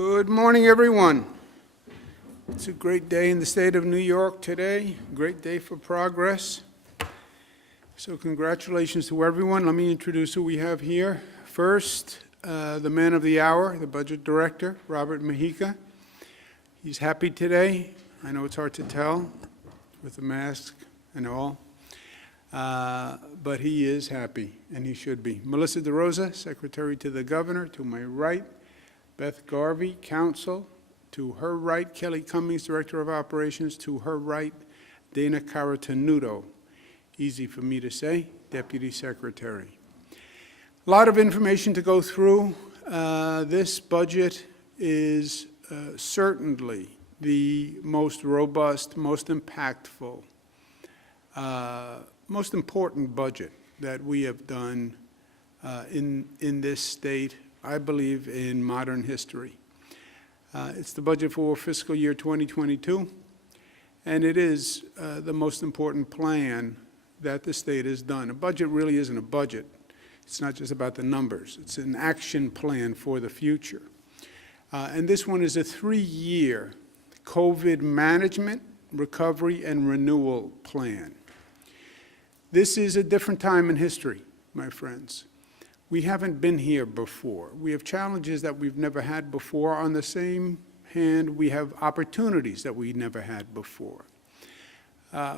Good morning, everyone. It's a great day in the state of New York today, great day for progress. So congratulations to everyone. Let me introduce who we have here. First, the man of the hour, the budget director, Robert Mujica. He's happy today. I know it's hard to tell with the mask and all, but he is happy, and he should be. Melissa DeRosa, secretary to the governor, to my right. Beth Garvey, counsel, to her right. Kelly Cummings, director of operations, to her right. Dana Caratanudo, easy for me to say, deputy secretary. A lot of information to go through. This budget is certainly the most robust, most impactful, most important budget that we have done in this state, I believe, in modern history. It's the budget for fiscal year 2022, and it is the most important plan that the state has done. A budget really isn't a budget. It's not just about the numbers. It's an action plan for the future. And this one is a 3-year COVID management, recovery, and renewal plan. This is a different time in history, my friends. We haven't been here before. We have challenges that we've never had before. On the same hand, we have opportunities that we never had before.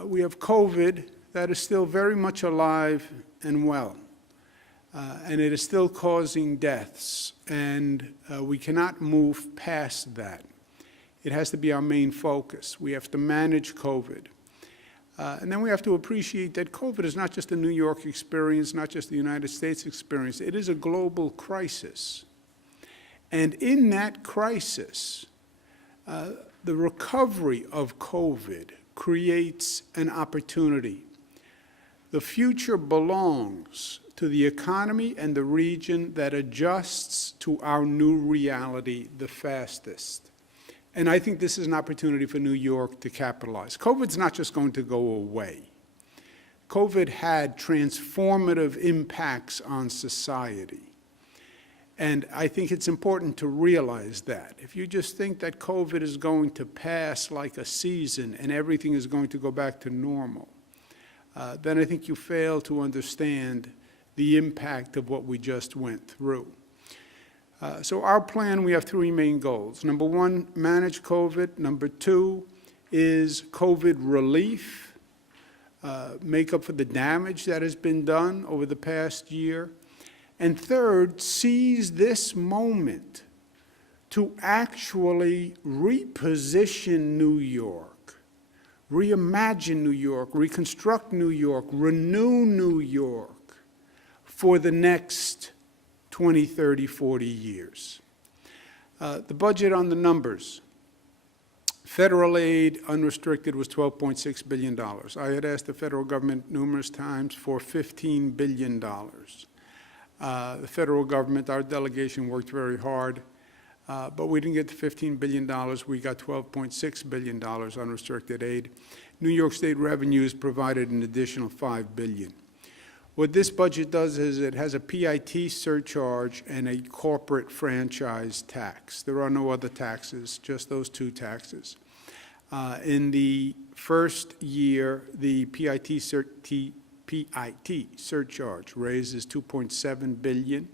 We have COVID that is still very much alive and well, and it is still causing deaths, and we cannot move past that. It has to be our main focus. We have to manage COVID. And then we have to appreciate that COVID is not just a New York experience, not just the United States experience. It is a global crisis. And in that crisis, the recovery of COVID creates an opportunity. The future belongs to the economy and the region that adjusts to our new reality the fastest. And I think this is an opportunity for New York to capitalize. COVID's not just going to go away. COVID had transformative impacts on society. And I think it's important to realize that. If you just think that COVID is going to pass like a season and everything is going to go back to normal, then I think you fail to understand the impact of what we just went through. So our plan, we have 3 main goals. Number 1, manage COVID. Number 2 is COVID relief, make up for the damage that has been done over the past year. And third, seize this moment to actually reposition New York, reimagine New York, reconstruct New York, renew New York for the next 20, 30, 40 years. The budget on the numbers. Federal aid, unrestricted, was $12.6 billion. I had asked the federal government numerous times for $15 billion. The federal government, our delegation, worked very hard, but we didn't get to $15 billion. We got $12.6 billion unrestricted aid. New York State revenues provided an additional $5 billion. What this budget does is it has a PIT surcharge and a corporate franchise tax. There are no other taxes, just those 2 taxes. In the first year, the PIT surcharge raises $2.7 billion,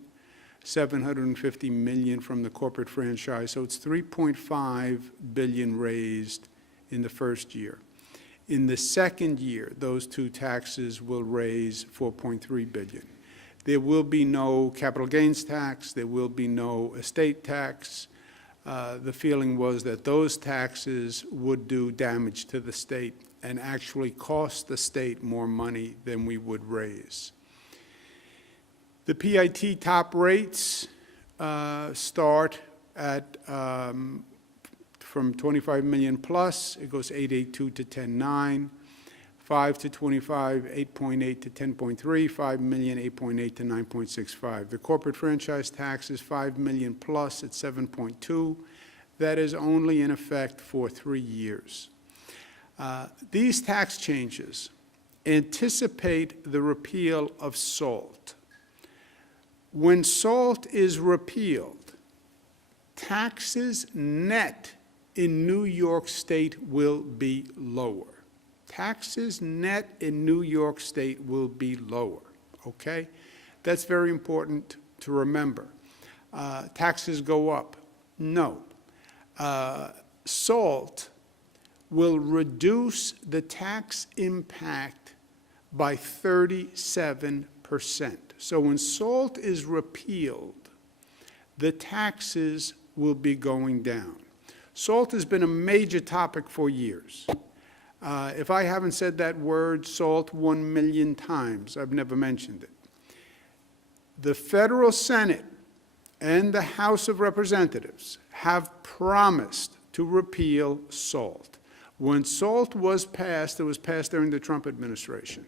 $750 million from the corporate franchise, so it's $3.5 billion raised in the first year. In the second year, those 2 taxes will raise $4.3 billion. There will be no capital gains tax. There will be no estate tax. The feeling was that those taxes would do damage to the state and actually cost the state more money than we would raise. The PIT top rates start at from 25 million plus, it goes 8.82 to 10.9, 5 to 25, 8.8 to 10.3, 5 million, 8.8 to 9.65. The corporate franchise tax is 5 million plus at 7.2. That is only in effect for 3 years. These tax changes anticipate the repeal of SALT. When SALT is repealed, taxes net in New York State will be lower. Taxes net in New York State will be lower, okay? That's very important to remember. Taxes go up. No. SALT will reduce the tax impact by 37%. So when SALT is repealed, the taxes will be going down. SALT has been a major topic for years. If I haven't said that word, SALT, 1 million times, I've never mentioned it. The federal Senate and the House of Representatives have promised to repeal SALT. When SALT was passed, it was passed during the Trump administration.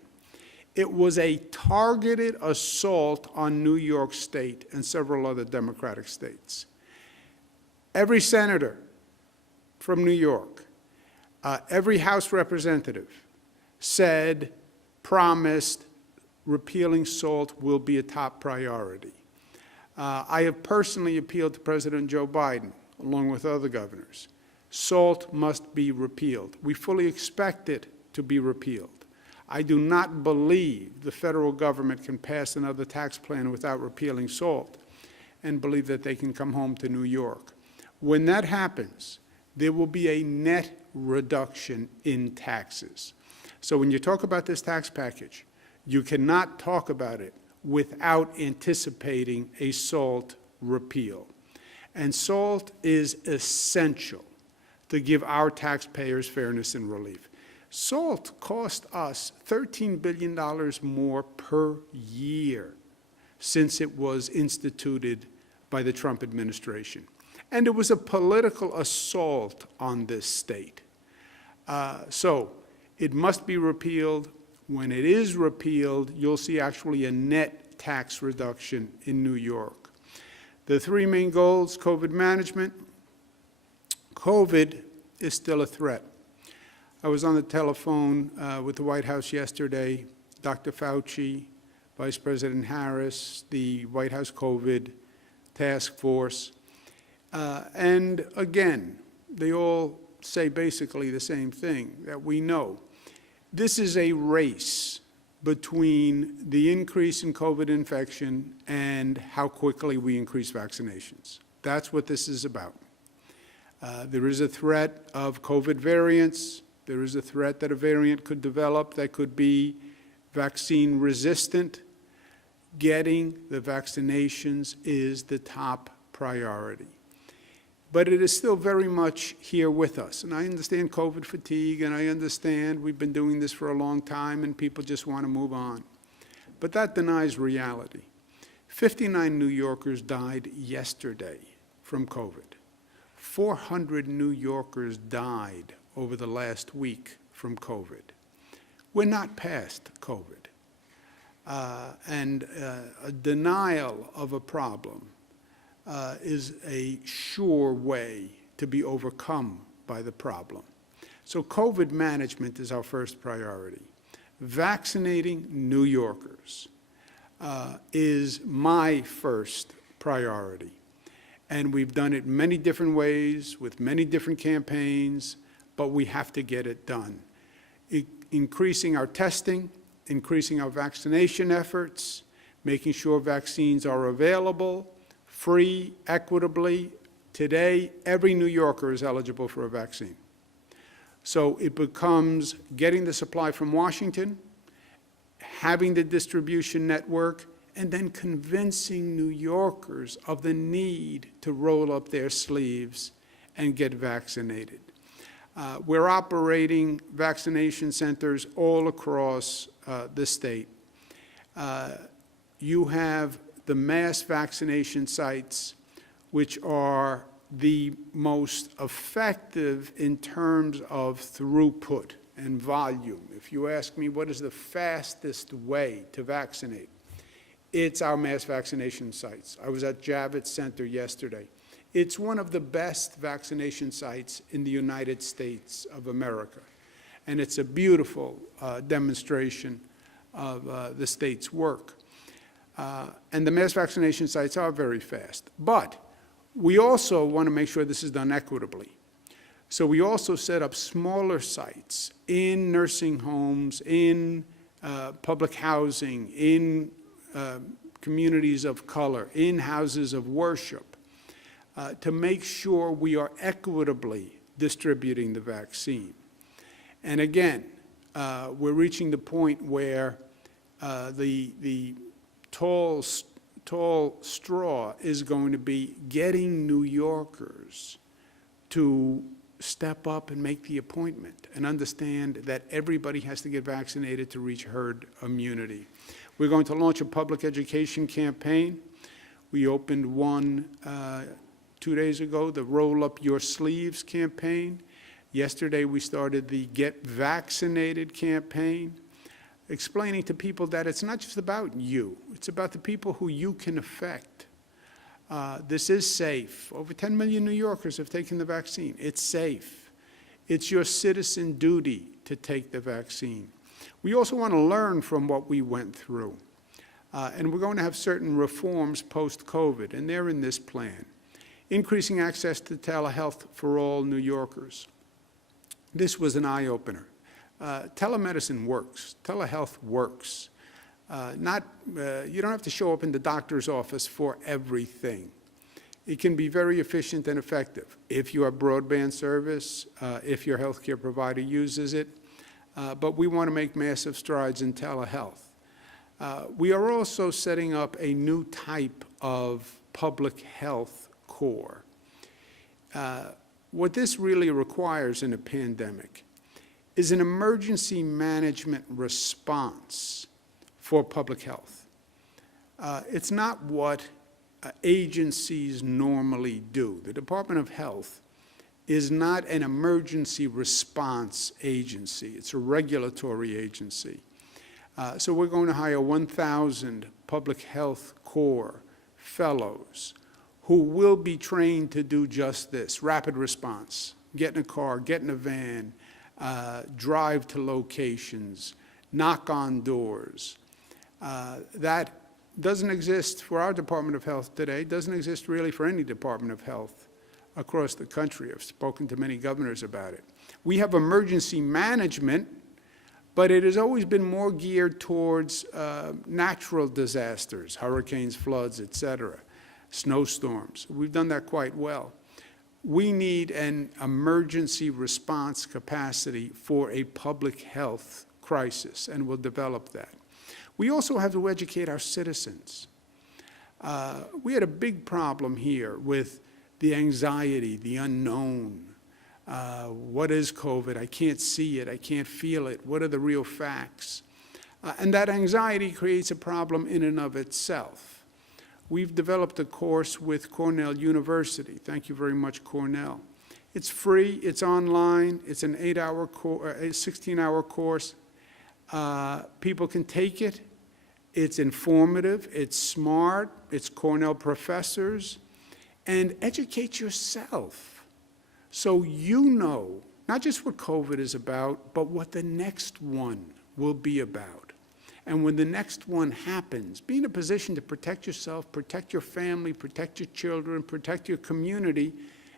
It was a targeted assault on New York State and several other Democratic states. Every senator from New York, every House representative said, promised, repealing SALT will be a top priority. I have personally appealed to President Joe Biden, along with other governors. SALT must be repealed. We fully expect it to be repealed. I do not believe the federal government can pass another tax plan without repealing SALT and believe that they can come home to New York. When that happens, there will be a net reduction in taxes. So when you talk about this tax package, you cannot talk about it without anticipating a SALT repeal. And SALT is essential to give our taxpayers fairness and relief. SALT cost us $13 billion more per year since it was instituted by the Trump administration. And it was a political assault on this state. So it must be repealed. When it is repealed, you'll see actually a net tax reduction in New York. The three main goals: COVID management. COVID is still a threat. I was on the telephone with the White House yesterday, Dr. Fauci, Vice President Harris, the White House COVID task force. And again, they all say basically the same thing, that we know this is a race between the increase in COVID infection and how quickly we increase vaccinations. That's what this is about. There is a threat of COVID variants. There is a threat that a variant could develop that could be vaccine resistant. Getting the vaccinations is the top priority. But it is still very much here with us. And I understand COVID fatigue, and I understand we've been doing this for a long time and people just want to move on. But that denies reality. 59 New Yorkers died yesterday from COVID. 400 New Yorkers died over the last week from COVID. We're not past COVID. And a denial of a problem is a sure way to be overcome by the problem. So COVID management is our first priority. Vaccinating New Yorkers is my first priority. And we've done it many different ways with many different campaigns, but we have to get it done. Increasing our testing, increasing our vaccination efforts, making sure vaccines are available, free, equitably. Today, every New Yorker is eligible for a vaccine. So it becomes getting the supply from Washington, having the distribution network, and then convincing New Yorkers of the need to roll up their sleeves and get vaccinated. We're operating vaccination centers all across the state. You have the mass vaccination sites, which are the most effective in terms of throughput and volume. If you ask me what is the fastest way to vaccinate, it's our mass vaccination sites. I was at Javits Center yesterday. It's one of the best vaccination sites in the United States of America. And it's a beautiful demonstration of the state's work. And the mass vaccination sites are very fast. But We also want to make sure this is done equitably. So we also set up smaller sites in nursing homes, in public housing, in communities of color, in houses of worship, to make sure we are equitably distributing the vaccine. And again, we're reaching the point where the tall straw is going to be getting New Yorkers to step up and make the appointment and understand that everybody has to get vaccinated to reach herd immunity. We're going to launch a public education campaign. We opened one 2 days ago, the Roll Up Your Sleeves campaign. Yesterday, we started the Get Vaccinated campaign, explaining to people that it's not just about you. It's about the people who you can affect. This is safe. Over 10 million New Yorkers have taken the vaccine. It's safe. It's your citizen duty to take the vaccine. We also want to learn from what we went through. And we're going to have certain reforms post-COVID, and they're in this plan. Increasing access to telehealth for all New Yorkers. This was an eye-opener. Telemedicine works. Telehealth works. You don't have to show up in the doctor's office for everything. It can be very efficient and effective if you have broadband service, if your healthcare provider uses it. But we want to make massive strides in telehealth. We are also setting up a new type of public health corps. What this really requires in a pandemic is an emergency management response for public health. It's not what agencies normally do. The Department of Health is not an emergency response agency. It's a regulatory agency. So we're going to hire 1,000 public health corps fellows who will be trained to do just this, rapid response. Get in a car, get in a van, drive to locations, knock on doors. That doesn't exist for our Department of Health today, doesn't exist really for any Department of Health across the country. I've spoken to many governors about it. We have emergency management, but it has always been more geared towards natural disasters, hurricanes, floods, et cetera, snowstorms. We've done that quite well. We need an emergency response capacity for a public health crisis, and we'll develop that. We also have to educate our citizens. We had a big problem here with the anxiety, the unknown. What is COVID? I can't see it. I can't feel it. What are the real facts? And that anxiety creates a problem in and of itself. We've developed a course with Cornell University. Thank you very much, Cornell. It's free. It's online. It's an 16-hour course. People can take it. It's informative. It's smart. It's Cornell professors. And educate yourself so you know not just what COVID is about, but what the next one will be about. And when the next one happens, be in a position to protect yourself, protect your family, protect your children, protect your community,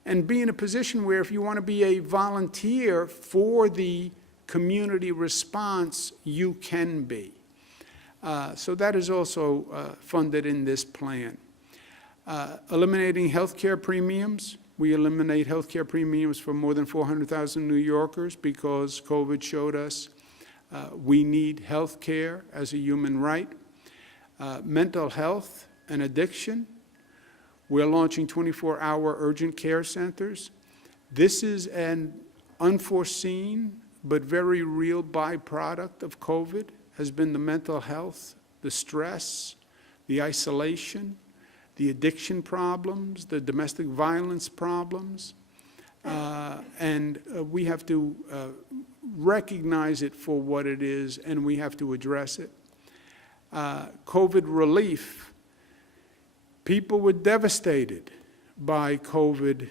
and be in a position where if you want to be a volunteer for the community response, you can be. So that is also funded in this plan. Eliminating health care premiums. We eliminate health care premiums for more than 400,000 New Yorkers because COVID showed us we need health care as a human right. Mental health and addiction. We're launching 24-hour urgent care centers. This is an unforeseen but very real byproduct of COVID, has been the mental health, the stress, the isolation, the addiction problems, the domestic violence problems. And we have to recognize it for what it is, and we have to address it. COVID relief. People were devastated by COVID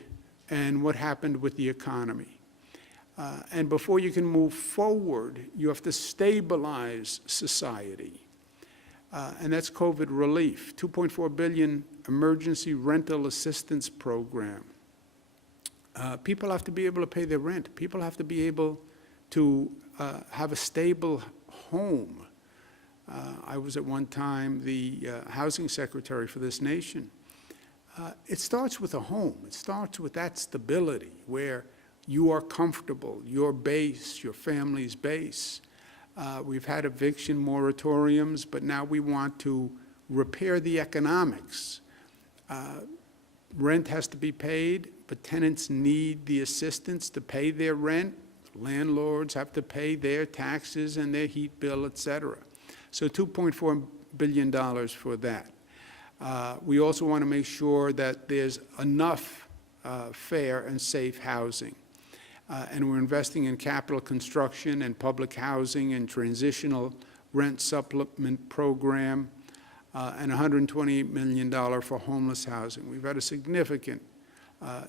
and what happened with the economy. And before you can move forward, you have to stabilize society. and that's COVID relief. $2.4 billion emergency rental assistance program. People have to be able to pay their rent. People have to be able to have a stable home. I was at one time the housing secretary for this nation. It starts with a home. It starts with that stability where you are comfortable, your base, your family's base. We've had eviction moratoriums, but now we want to repair the economics. Rent has to be paid, but tenants need the assistance to pay their rent. Landlords have to pay their taxes and their heat bill, et cetera. So $2.4 billion for that. We also want to make sure that there's enough fair and safe housing. And we're investing in capital construction and public housing and transitional rent supplement program, and $128 million for homeless housing. We've had a significant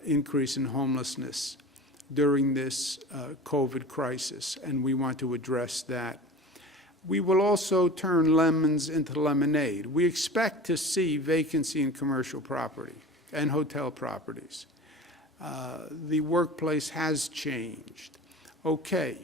increase in homelessness during this COVID crisis, and we want to address that. We will also turn lemons into lemonade. We expect to see vacancy in commercial property and hotel properties. The workplace has changed. Okay,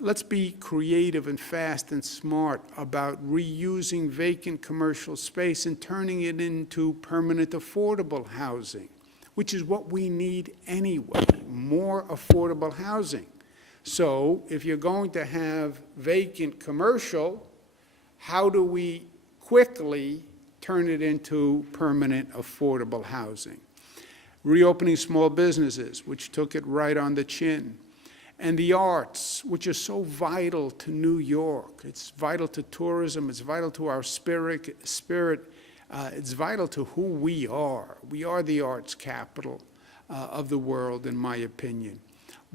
let's be creative and fast and smart about reusing vacant commercial space and turning it into permanent affordable housing, which is what we need anyway, more affordable housing. So if you're going to have vacant commercial, how do we quickly turn it into permanent affordable housing? Reopening small businesses, which took it right on the chin. And the arts, which are so vital to New York. It's vital to tourism, it's vital to our spirit, it's vital to who we are. We are the arts capital of the world, in my opinion.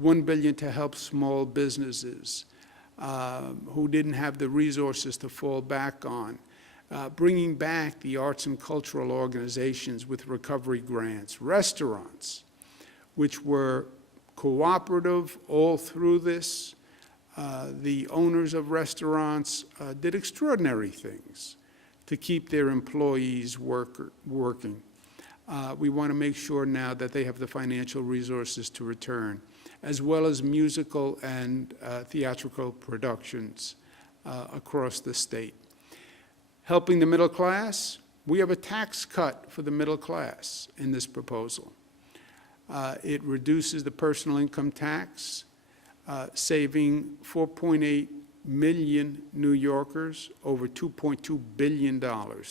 $1 billion to help small businesses who didn't have the resources to fall back on. Bringing back the arts and cultural organizations with recovery grants. Restaurants, which were cooperative all through this. The owners of restaurants did extraordinary things to keep their employees working. We want to make sure now that they have the financial resources to return, as well as musical and theatrical productions across the state. Helping the middle class, we have a tax cut for the middle class in this proposal. It reduces the personal income tax, saving 4.8 million New Yorkers over $2.2 billion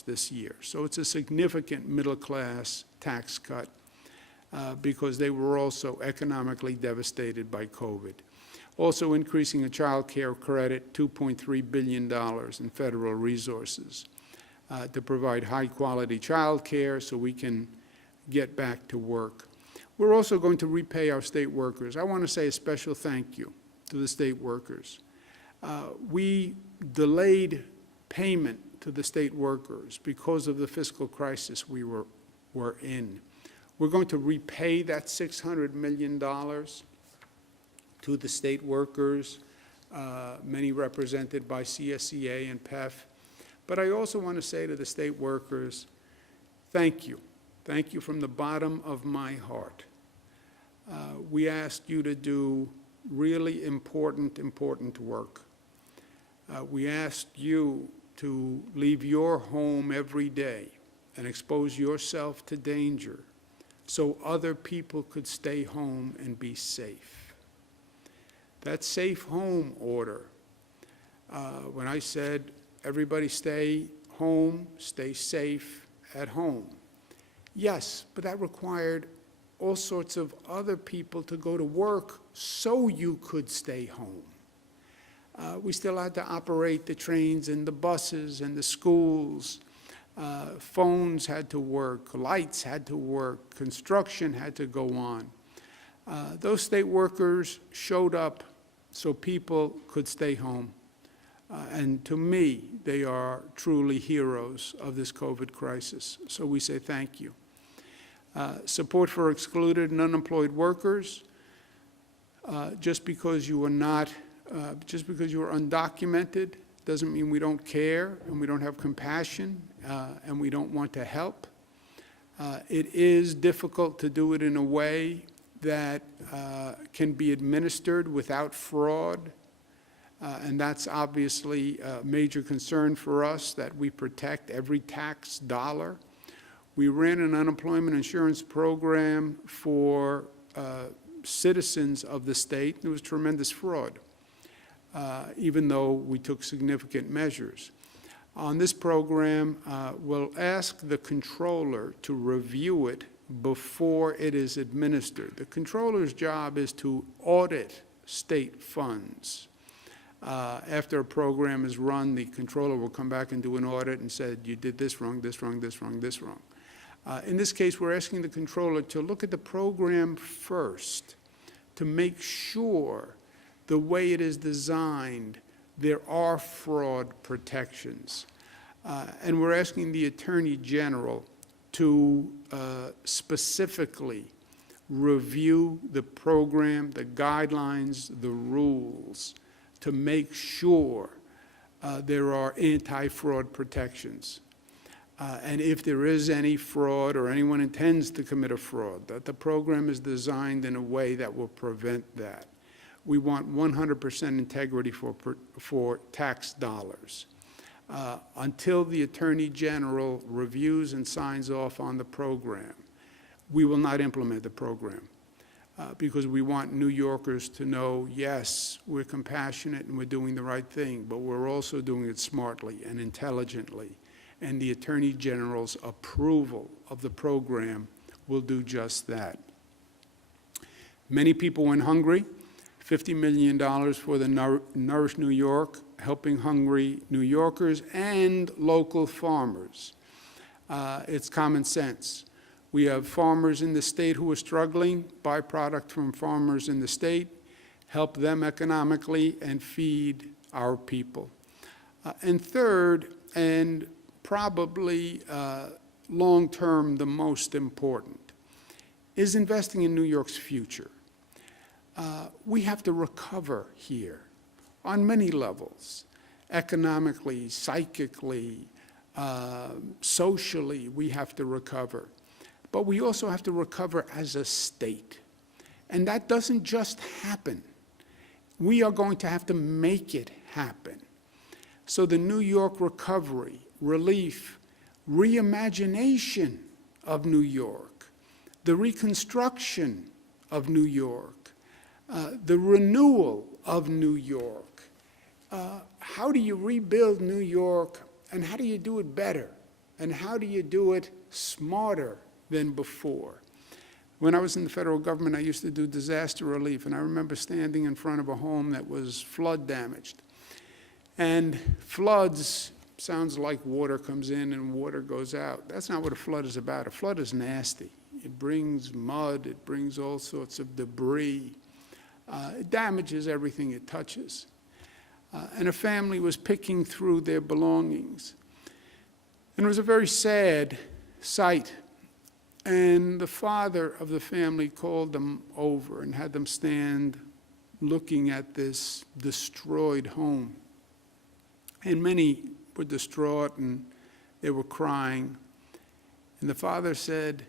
this year. So it's a significant middle class tax cut because they were also economically devastated by COVID. Also increasing a child care credit, $2.3 billion in federal resources to provide high quality child care so we can get back to work. We're also going to repay our state workers. I want to say a special thank you to the state workers. We delayed payment to the state workers because of the fiscal crisis we were in. We're going to repay that $600 million to the state workers, many represented by CSEA and PEF. But I also want to say to the state workers, thank you. Thank you from the bottom of my heart. We asked you to do really important work. We asked you to leave your home every day and expose yourself to danger so other people could stay home and be safe. That safe home order, when I said everybody stay home, stay safe at home, yes, but that required all sorts of other people to go to work so you could stay home. We still had to operate the trains and the buses and the schools. Phones had to work, lights had to work, construction had to go on. Those state workers showed up so people could stay home. And to me, they are truly heroes of this COVID crisis. So we say thank you. Support for excluded and unemployed workers. Just because you are undocumented doesn't mean we don't care and we don't have compassion and we don't want to help. It is difficult to do it in a way that can be administered without fraud. And that's obviously a major concern for us, that we protect every tax dollar. We ran an unemployment insurance program for citizens of the state. There was tremendous fraud, even though we took significant measures. On this program, we'll ask the controller to review it before it is administered. The controller's job is to audit state funds. After a program is run, the controller will come back and do an audit and say, you did this wrong, this wrong, this wrong, this wrong. In this case, we're asking the controller to look at the program first to make sure the way it is designed, there are fraud protections. And we're asking the Attorney General to specifically review the program, the guidelines, the rules, to make sure there are anti-fraud protections. And if there is any fraud or anyone intends to commit a fraud, that the program is designed in a way that will prevent that. We want 100% integrity for tax dollars. Until the Attorney General reviews and signs off on the program, we will not implement the program because we want New Yorkers to know, yes, we're compassionate and we're doing the right thing, but we're also doing it smartly and intelligently. And the Attorney General's approval of the program will do just that. Many people went hungry. $50 million for the Nourish New York, helping hungry New Yorkers and local farmers. It's common sense. We have farmers in the state who are struggling, buy product from farmers in the state, help them economically, and feed our people. And third, and probably long-term the most important, is investing in New York's future. We have to recover here on many levels, economically, psychically, socially, we have to recover. But we also have to recover as a state. And that doesn't just happen. We are going to have to make it happen. So the New York recovery, relief, reimagination of New York, the reconstruction of New York, the renewal of New York. How do you rebuild New York, and how do you do it better? And how do you do it smarter than before? When I was in the federal government, I used to do disaster relief, and I remember standing in front of a home that was flood damaged. And floods sounds like water comes in and water goes out. That's not what a flood is about. A flood is nasty. It brings mud, it brings all sorts of debris. It damages everything it touches. And a family was picking through their belongings. And it was a very sad sight. And the father of the family called them over and had them stand looking at this destroyed home. And many were distraught and they were crying. And the father said,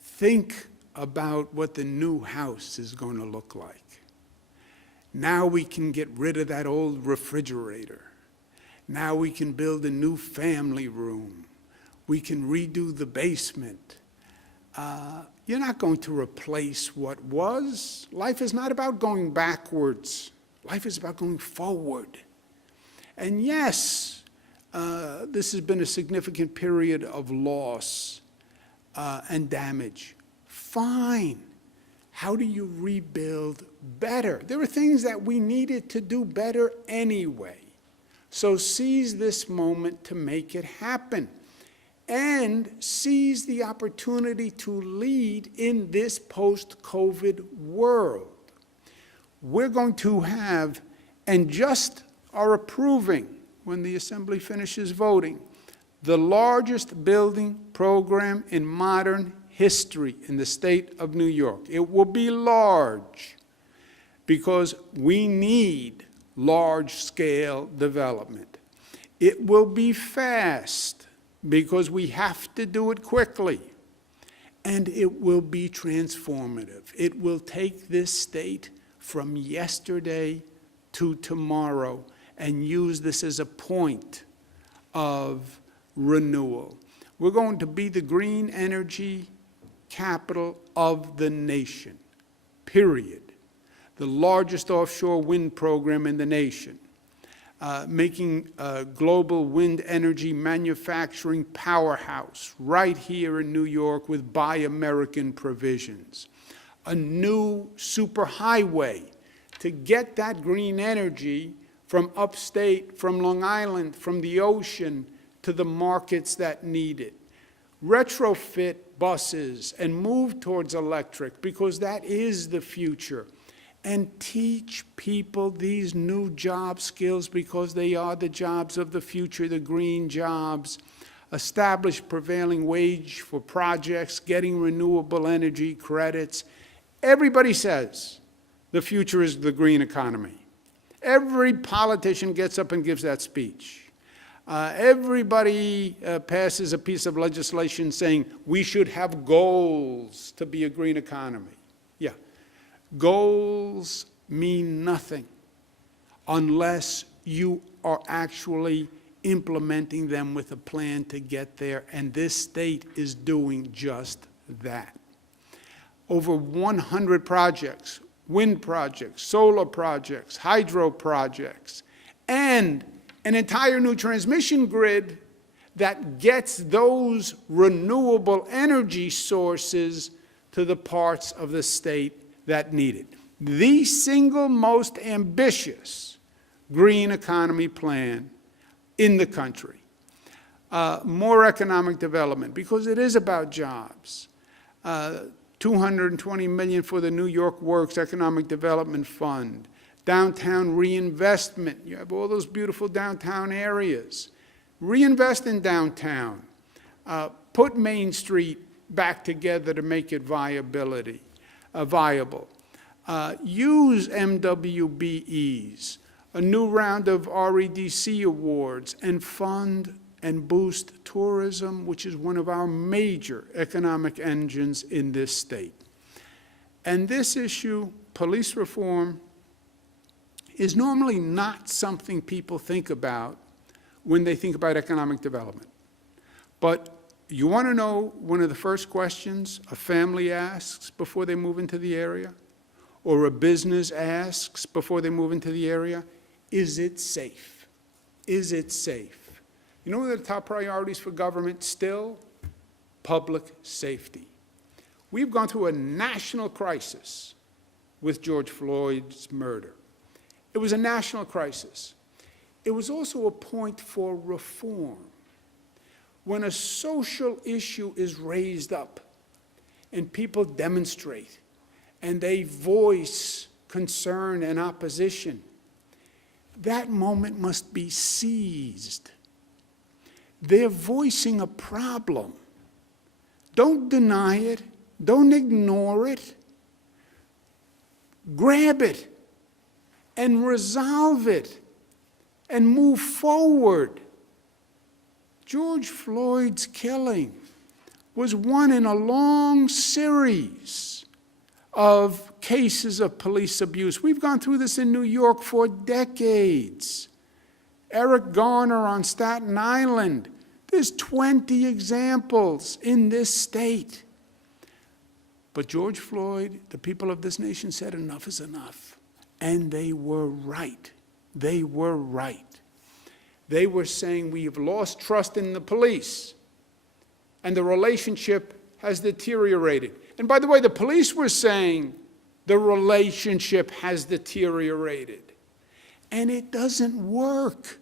think about what the new house is going to look like. Now we can get rid of that old refrigerator. Now we can build a new family room. We can redo the basement. You're not going to replace what was. Life is not about going backwards. Life is about going forward. And yes, this has been a significant period of loss and damage. Fine. How do you rebuild better? There are things that we needed to do better anyway. So seize this moment to make it happen. And seize the opportunity to lead in this post-COVID world. We're going to have, and just are approving when the Assembly finishes voting, the largest building program in modern history in the state of New York. It will be large because we need large-scale development. It will be fast because we have to do it quickly. And it will be transformative. It will take this state from yesterday to tomorrow and use this as a point of renewal. We're going to be the green energy capital of the nation, period. The largest offshore wind program in the nation, making a global wind energy manufacturing powerhouse right here in New York with Buy American provisions. A new superhighway to get that green energy from upstate, from Long Island, from the ocean to the markets that need it. Retrofit buses and move towards electric because that is the future. And teach people these new job skills because they are the jobs of the future, the green jobs. Establish prevailing wage for projects, getting renewable energy credits. Everybody says the future is the green economy. Every politician gets up and gives that speech. Everybody passes a piece of legislation saying we should have goals to be a green economy. Yeah. Goals mean nothing unless you are actually implementing them with a plan to get there, and this state is doing just that. Over 100 projects, wind projects, solar projects, hydro projects, and an entire new transmission grid that gets those renewable energy sources to the parts of the state that need it. The single most ambitious green economy plan in the country. More economic development, because it is about jobs. $220 million for the New York Works Economic Development Fund. Downtown reinvestment. You have all those beautiful downtown areas. Reinvest in downtown. Put Main Street back together to make it viable. Use MWBEs, a new round of REDC awards, and fund and boost tourism, which is one of our major economic engines in this state. And this issue, police reform, is normally not something people think about when they think about economic development. But you want to know one of the first questions a family asks before they move into the area, or a business asks before they move into the area? Is it safe? Is it safe? You know what are the top priorities for government still? Public safety. We've gone through a national crisis with George Floyd's murder. It was a national crisis. It was also a point for reform. When a social issue is raised up and people demonstrate and they voice concern and opposition, that moment must be seized. They're voicing a problem. Don't deny it. Don't ignore it. Grab it and resolve it and move forward. George Floyd's killing was one in a long series of cases of police abuse. We've gone through this in New York for decades. Eric Garner on Staten Island. There's 20 examples in this state. But George Floyd, the people of this nation said enough is enough. And they were right. They were right. They were saying we have lost trust in the police, and the relationship has deteriorated. And by the way, the police were saying the relationship has deteriorated. And it doesn't work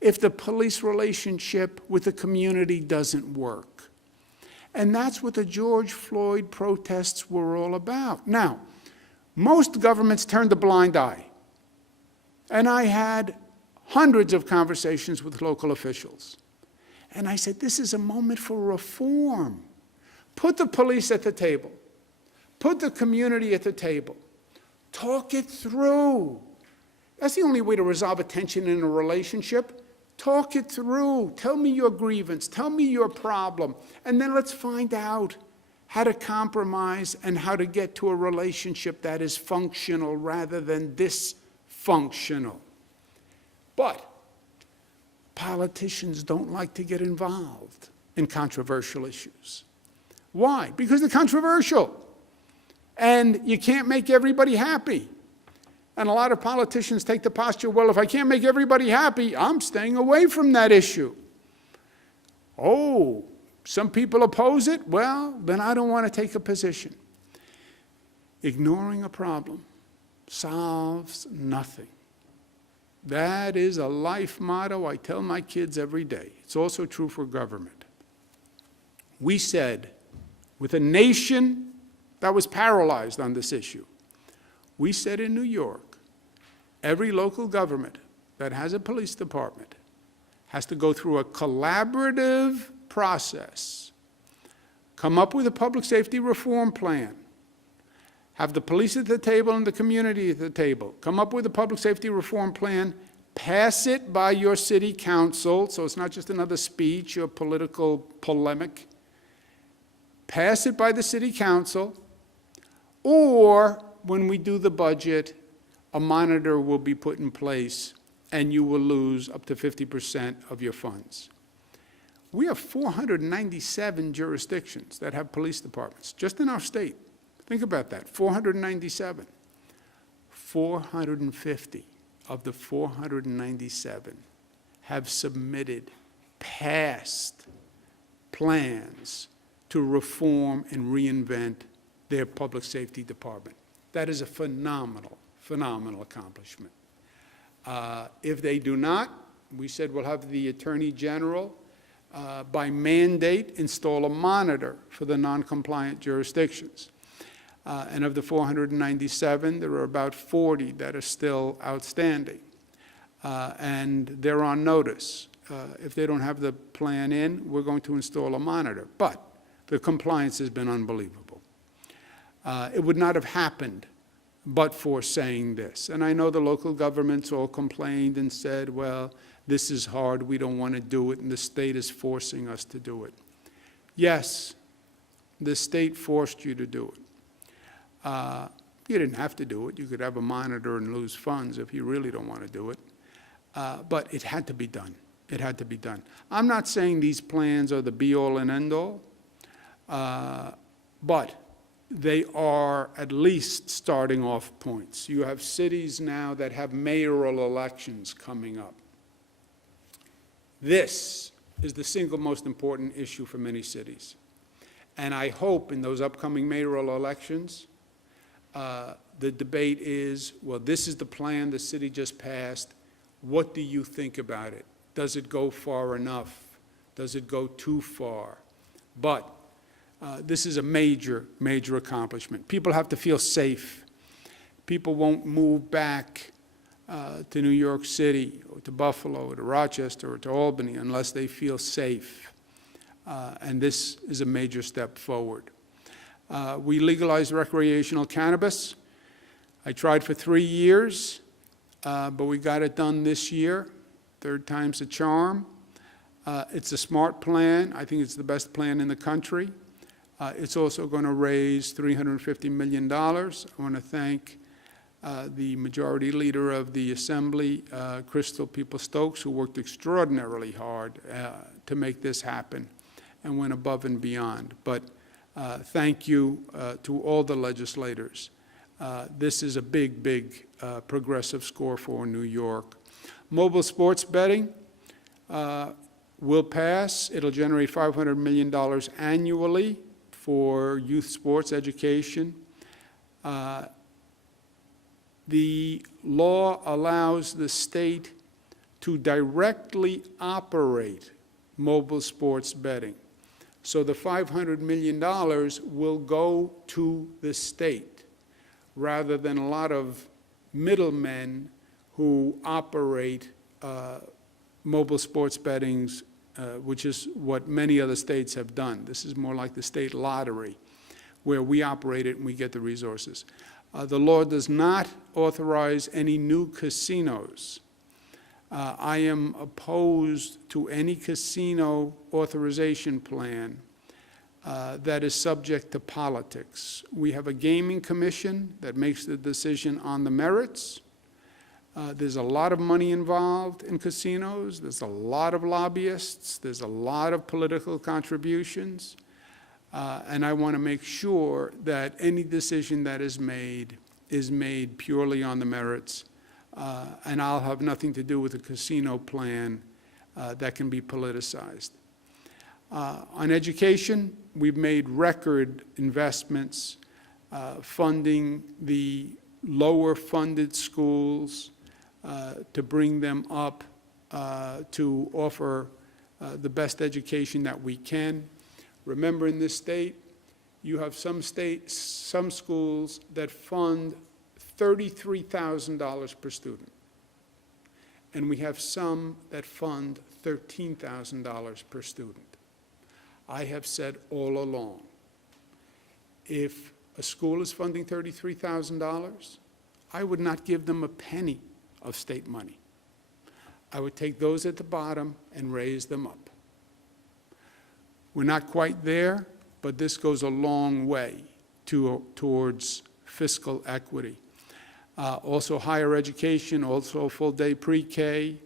if the police relationship with the community doesn't work. And that's what the George Floyd protests were all about. Now, most governments turned a blind eye. And I had hundreds of conversations with local officials. And I said, this is a moment for reform. Put the police at the table. Put the community at the table. Talk it through. That's the only way to resolve a tension in a relationship. Talk it through. Tell me your grievance. Tell me your problem. And then let's find out how to compromise and how to get to a relationship that is functional rather than dysfunctional. But politicians don't like to get involved in controversial issues. Why? Because they're controversial. And you can't make everybody happy. And a lot of politicians take the posture, well, if I can't make everybody happy, I'm staying away from that issue. Oh, some people oppose it? Well, then I don't want to take a position. Ignoring a problem solves nothing. That is a life motto I tell my kids every day. It's also true for government. We said, with a nation that was paralyzed on this issue, we said in New York, every local government that has a police department has to go through a collaborative process, come up with a public safety reform plan, have the police at the table and the community at the table, come up with a public safety reform plan, pass it by your city council, so it's not just another speech or political polemic, pass it by the city council, or when we do the budget, a monitor will be put in place and you will lose up to 50% of your funds. We have 497 jurisdictions that have police departments, just in our state. Think about that, 497. 450 of the 497 have submitted past plans to reform and reinvent their public safety department. That is a phenomenal accomplishment. If they do not, we said we'll have the Attorney General, by mandate, install a monitor for the non-compliant jurisdictions. And of the 497, there are about 40 that are still outstanding. And they're on notice. If they don't have the plan in, we're going to install a monitor. But the compliance has been unbelievable. It would not have happened but for saying this. And I know the local governments all complained and said, well, this is hard, we don't want to do it, and the state is forcing us to do it. Yes, the state forced you to do it. You didn't have to do it. You could have a monitor and lose funds if you really don't want to do it. But it had to be done. It had to be done. I'm not saying these plans are the be-all and end-all, but they are at least starting off points. You have cities now that have mayoral elections coming up. This is the single most important issue for many cities. And I hope in those upcoming mayoral elections, the debate is, well, this is the plan the city just passed. What do you think about it? Does it go far enough? Does it go too far? But this is a major, major accomplishment. People have to feel safe. People won't move back to New York City or to Buffalo or to Rochester or to Albany unless they feel safe. And this is a major step forward. We legalized recreational cannabis. I tried for 3 years, but we got it done this year. Third time's a charm. It's a smart plan. I think it's the best plan in the country. It's also going to raise $350 million. I want to thank the majority leader of the Assembly, Crystal People-Stokes, who worked extraordinarily hard to make this happen and went above and beyond. But thank you to all the legislators. This is a big, big progressive score for New York. Mobile sports betting will pass. It'll generate $500 million annually for youth sports education. The law allows the state to directly operate mobile sports betting. So the $500 million will go to the state rather than a lot of middlemen who operate mobile sports bettings, which is what many other states have done. This is more like the state lottery, where we operate it and we get the resources. The law does not authorize any new casinos. I am opposed to any casino authorization plan that is subject to politics. We have a gaming commission that makes the decision on the merits. There's a lot of money involved in casinos. There's a lot of lobbyists. There's a lot of political contributions. And I want to make sure that any decision that is made purely on the merits. And I'll have nothing to do with a casino plan that can be politicized. On education, we've made record investments funding the lower funded schools to bring them up to offer the best education that we can. Remember, in this state, you have some schools that fund $33,000 per student, and we have some that fund $13,000 per student. I have said all along, if a school is funding $33,000, I would not give them a penny of state money. I would take those at the bottom and raise them up. We're not quite there, but this goes a long way towards fiscal equity. Also higher education, also full-day pre-K,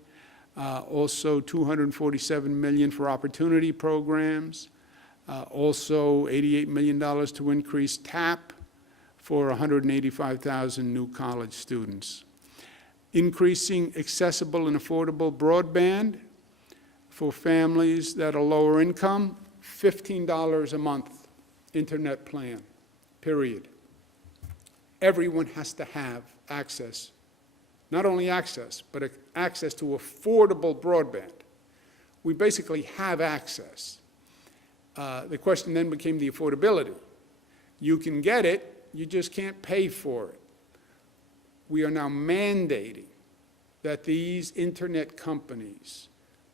also $247 million for opportunity programs, also $88 million to increase TAP for 185,000 new college students. Increasing accessible and affordable broadband for families that are lower income, $15 a month internet plan, period. Everyone has to have access, not only access, but access to affordable broadband. We basically have access. The question then became the affordability. You can get it, you just can't pay for it. We are now mandating that these internet companies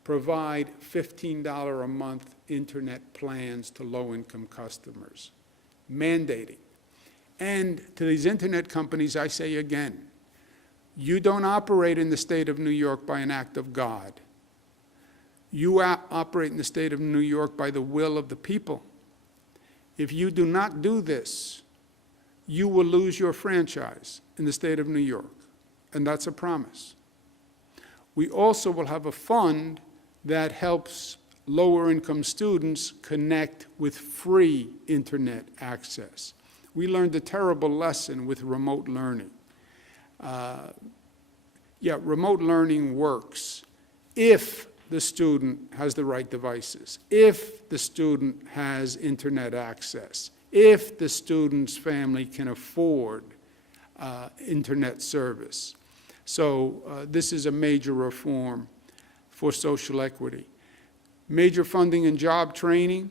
provide $15 a month internet plans to low-income customers. Mandating. And to these internet companies, I say again, you don't operate in the state of New York by an act of God. You operate in the state of New York by the will of the people. If you do not do this, you will lose your franchise in the state of New York, and that's a promise. We also will have a fund that helps lower-income students connect with free internet access. We learned a terrible lesson with remote learning. Remote learning works if the student has the right devices, if the student has internet access, if the student's family can afford internet service. So this is a major reform for social equity. Major funding and job training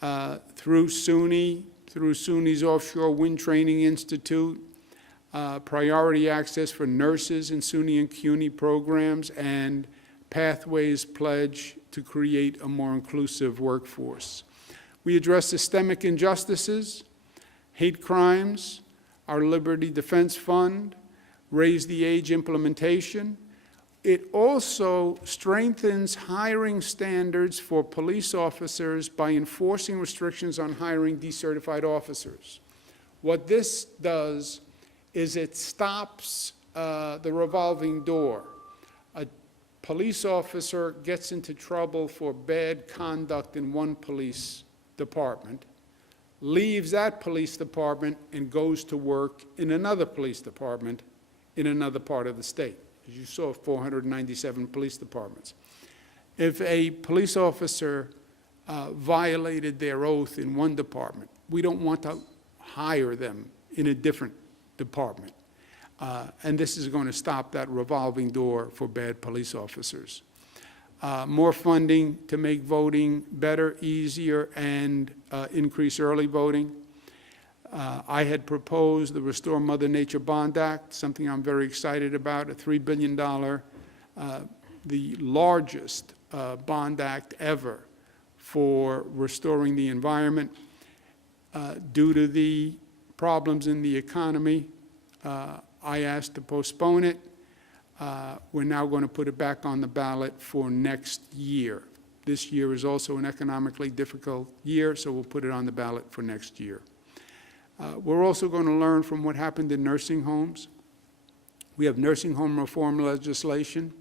through SUNY, through SUNY's Offshore Wind Training Institute, priority access for nurses in SUNY and CUNY programs, and Pathways pledge to create a more inclusive workforce. We address systemic injustices, hate crimes, our Liberty Defense Fund, raise the age implementation. It also strengthens hiring standards for police officers by enforcing restrictions on hiring decertified officers. What this does is it stops the revolving door. A police officer gets into trouble for bad conduct in one police department, leaves that police department and goes to work in another police department in another part of the state. As you saw, 497 police departments. If a police officer violated their oath in one department, we don't want to hire them in a different department. And this is going to stop that revolving door for bad police officers. More funding to make voting better, easier, and increase early voting. I had proposed the Restore Mother Nature Bond Act, something I'm very excited about, a $3 billion, the largest bond act ever for restoring the environment. Due to the problems in the economy, I asked to postpone it. We're now going to put it back on the ballot for next year. This year is also an economically difficult year, so we'll put it on the ballot for next year. We're also going to learn from what happened in nursing homes. We have nursing home reform legislation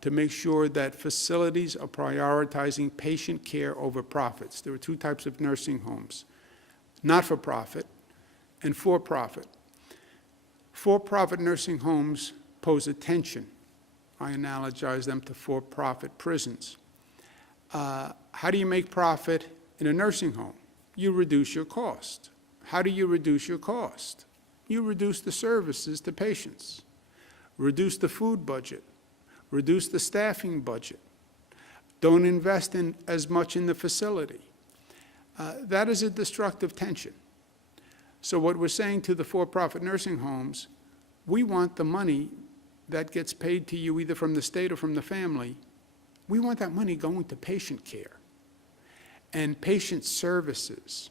to make sure that facilities are prioritizing patient care over profits. There are two types of nursing homes, not-for-profit and for-profit. For-profit nursing homes pose a tension. I analogize them to for-profit prisons. How do you make profit in a nursing home? You reduce your cost. How do you reduce your cost? You reduce the services to patients, reduce the food budget, reduce the staffing budget, don't invest in as much in the facility. That is a destructive tension. So what we're saying to the for-profit nursing homes, we want the money that gets paid to you either from the state or from the family, we want that money going to patient care and patient services.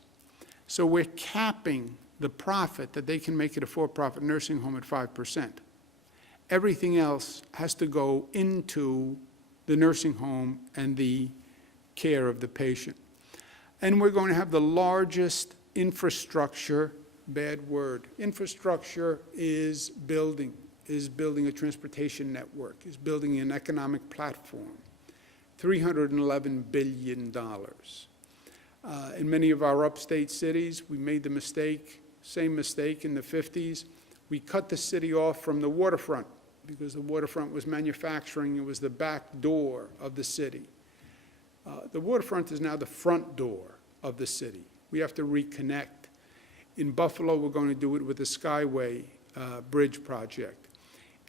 So we're capping the profit that they can make at a for-profit nursing home at 5%. Everything else has to go into the nursing home and the care of the patient. And we're going to have the largest infrastructure, bad word, infrastructure is building a transportation network, is building an economic platform, $311 billion. In many of our upstate cities, we made the mistake, same mistake in the 50s. We cut the city off from the waterfront because the waterfront was manufacturing. It was the back door of the city. The waterfront is now the front door of the city. We have to reconnect. In Buffalo, we're going to do it with the Skyway Bridge project.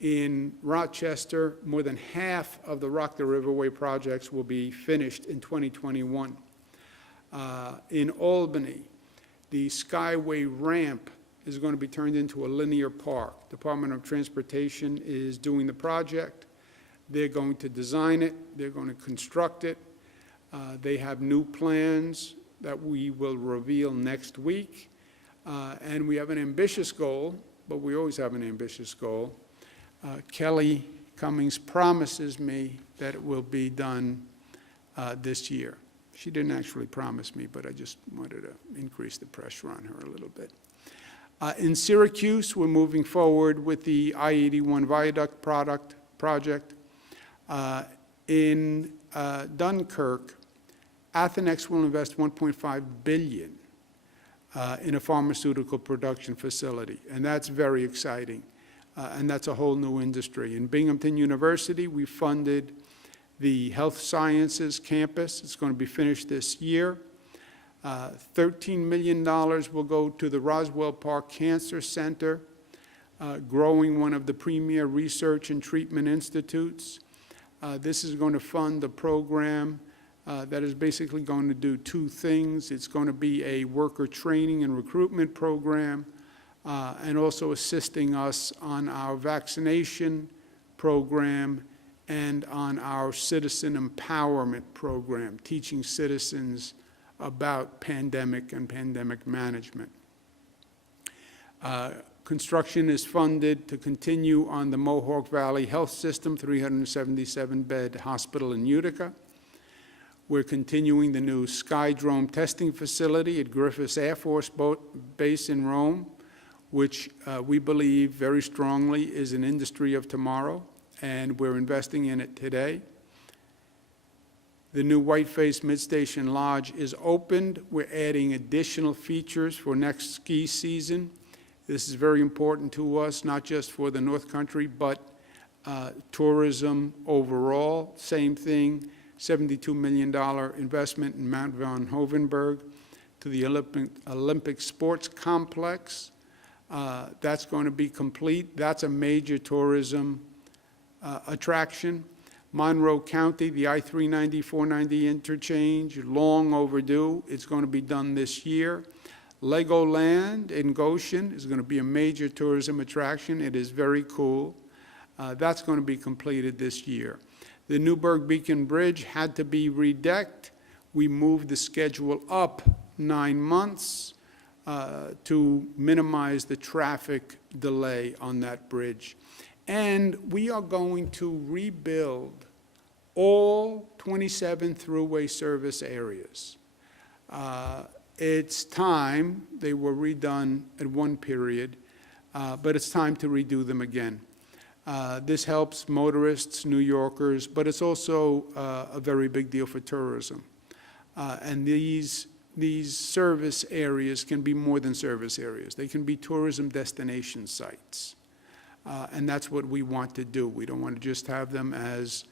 In Rochester, more than half of the Rock the Riverway projects will be finished in 2021. In Albany, the Skyway ramp is going to be turned into a linear park. Department of Transportation is doing the project. They're going to design it. They're going to construct it. They have new plans that we will reveal next week. And we have an ambitious goal, but we always have an ambitious goal. Kelly Cummings promises me that it will be done this year. She didn't actually promise me, but I just wanted to increase the pressure on her a little bit. In Syracuse, we're moving forward with the I-81 viaduct project. In Dunkirk, Athenex will invest $1.5 billion in a pharmaceutical production facility, and that's very exciting, and that's a whole new industry. In Binghamton University, we funded the health sciences campus. It's going to be finished this year. $13 million will go to the Roswell Park Cancer Center, growing one of the premier research and treatment institutes. This is going to fund a program that is basically going to do two things. It's going to be a worker training and recruitment program, and also assisting us on our vaccination program and on our citizen empowerment program, teaching citizens about pandemic and pandemic management. Construction is funded to continue on the Mohawk Valley Health System, 377-bed hospital in Utica. We're continuing the new Skydrome testing facility at Griffiths Air Force Base in Rome, which we believe very strongly is an industry of tomorrow, and we're investing in it today. The new Whiteface Mid-Station Lodge is opened. We're adding additional features for next ski season. This is very important to us, not just for the North Country, but tourism overall. Same thing, $72 million investment in Mount Van Hoevenberg to the Olympic Sports Complex. That's going to be complete. That's a major tourism attraction. Monroe County, the I-390-490 interchange, long overdue. It's going to be done this year. Legoland in Goshen is going to be a major tourism attraction. It is very cool. That's going to be completed this year. The Newburgh Beacon Bridge had to be redecked. We moved the schedule up 9 months. to minimize the traffic delay on that bridge. And we are going to rebuild all 27 throughway service areas. It's time. They were redone at one period, but it's time to redo them again. This helps motorists, New Yorkers, but it's also a very big deal for tourism. And these service areas can be more than service areas. They can be tourism destination sites. And that's what we want to do. We don't want to just have them as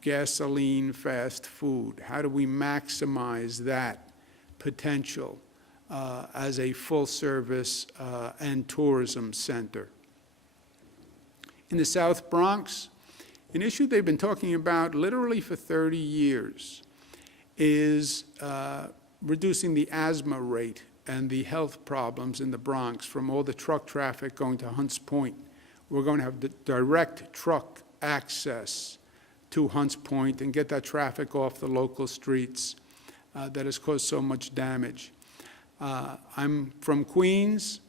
gasoline fast food. How do we maximize that potential as a full-service and tourism center? In the South Bronx, an issue they've been talking about literally for 30 years is reducing the asthma rate and the health problems in the Bronx from all the truck traffic going to Hunts Point. We're going to have the direct truck access to Hunts Point and get that traffic off the local streets that has caused so much damage. I'm from Queens.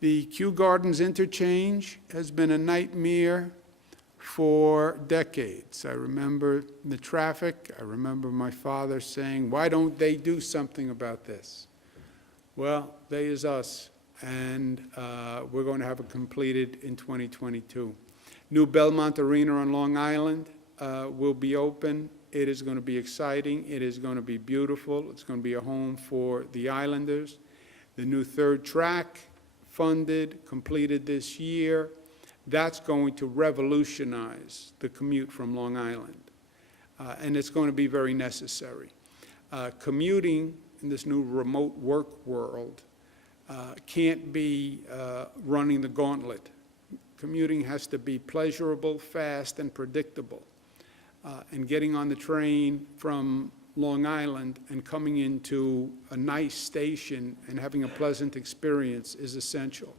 The Kew Gardens interchange has been a nightmare for decades. I remember the traffic. I remember my father saying, "Why don't they do something about this?" Well, they is us, and we're going to have it completed in 2022. New Belmont Arena on Long Island will be open. It is going to be exciting. It is going to be beautiful. It's going to be a home for the Islanders. The new third track, funded, completed this year, that's going to revolutionize the commute from Long Island. And it's going to be very necessary. Commuting in this new remote work world can't be running the gauntlet. Commuting has to be pleasurable, fast, and predictable. And getting on the train from Long Island and coming into a nice station and having a pleasant experience is essential.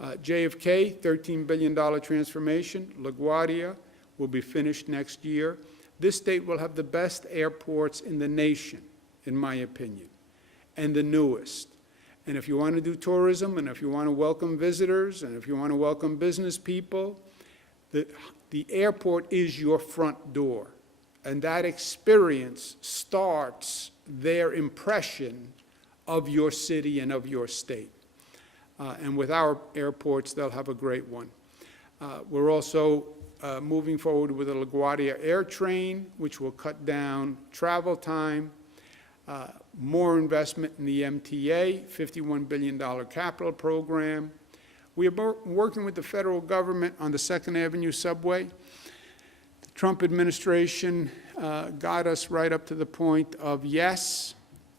JFK, $13 billion transformation. LaGuardia will be finished next year. This state will have the best airports in the nation, in my opinion, and the newest. And if you want to do tourism, and if you want to welcome visitors, and if you want to welcome business people, the airport is your front door. And that experience starts their impression of your city and of your state. And with our airports, they'll have a great one. We're also moving forward with the LaGuardia Air Train, which will cut down travel time, more investment in the MTA, $51 billion capital program. We are working with the federal government on the 2nd Avenue subway. The Trump administration got us right up to the point of yes,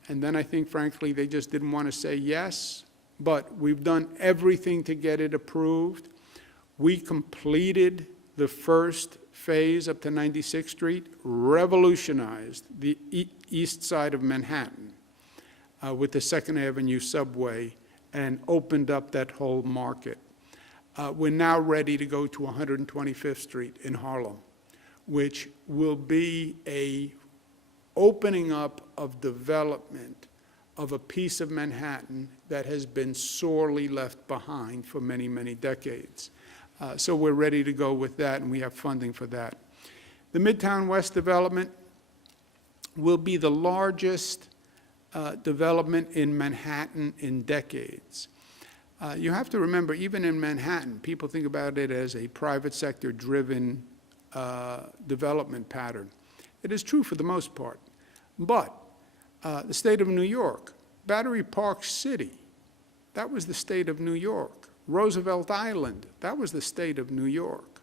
and then I think, frankly, they just didn't want to say yes. But we've done everything to get it approved. We completed the first phase up to 96th Street, revolutionized the east side of Manhattan with the 2nd Avenue subway, and opened up that whole market. We're now ready to go to 125th Street in Harlem, which will be a opening up of development of a piece of Manhattan that has been sorely left behind for many, many decades. So we're ready to go with that, and we have funding for that. The Midtown West development will be the largest development in Manhattan in decades. You have to remember, even in Manhattan, people think about it as a private sector-driven development pattern. It is true for the most part. But the state of New York, Battery Park City, that was the state of New York. Roosevelt Island, that was the state of New York.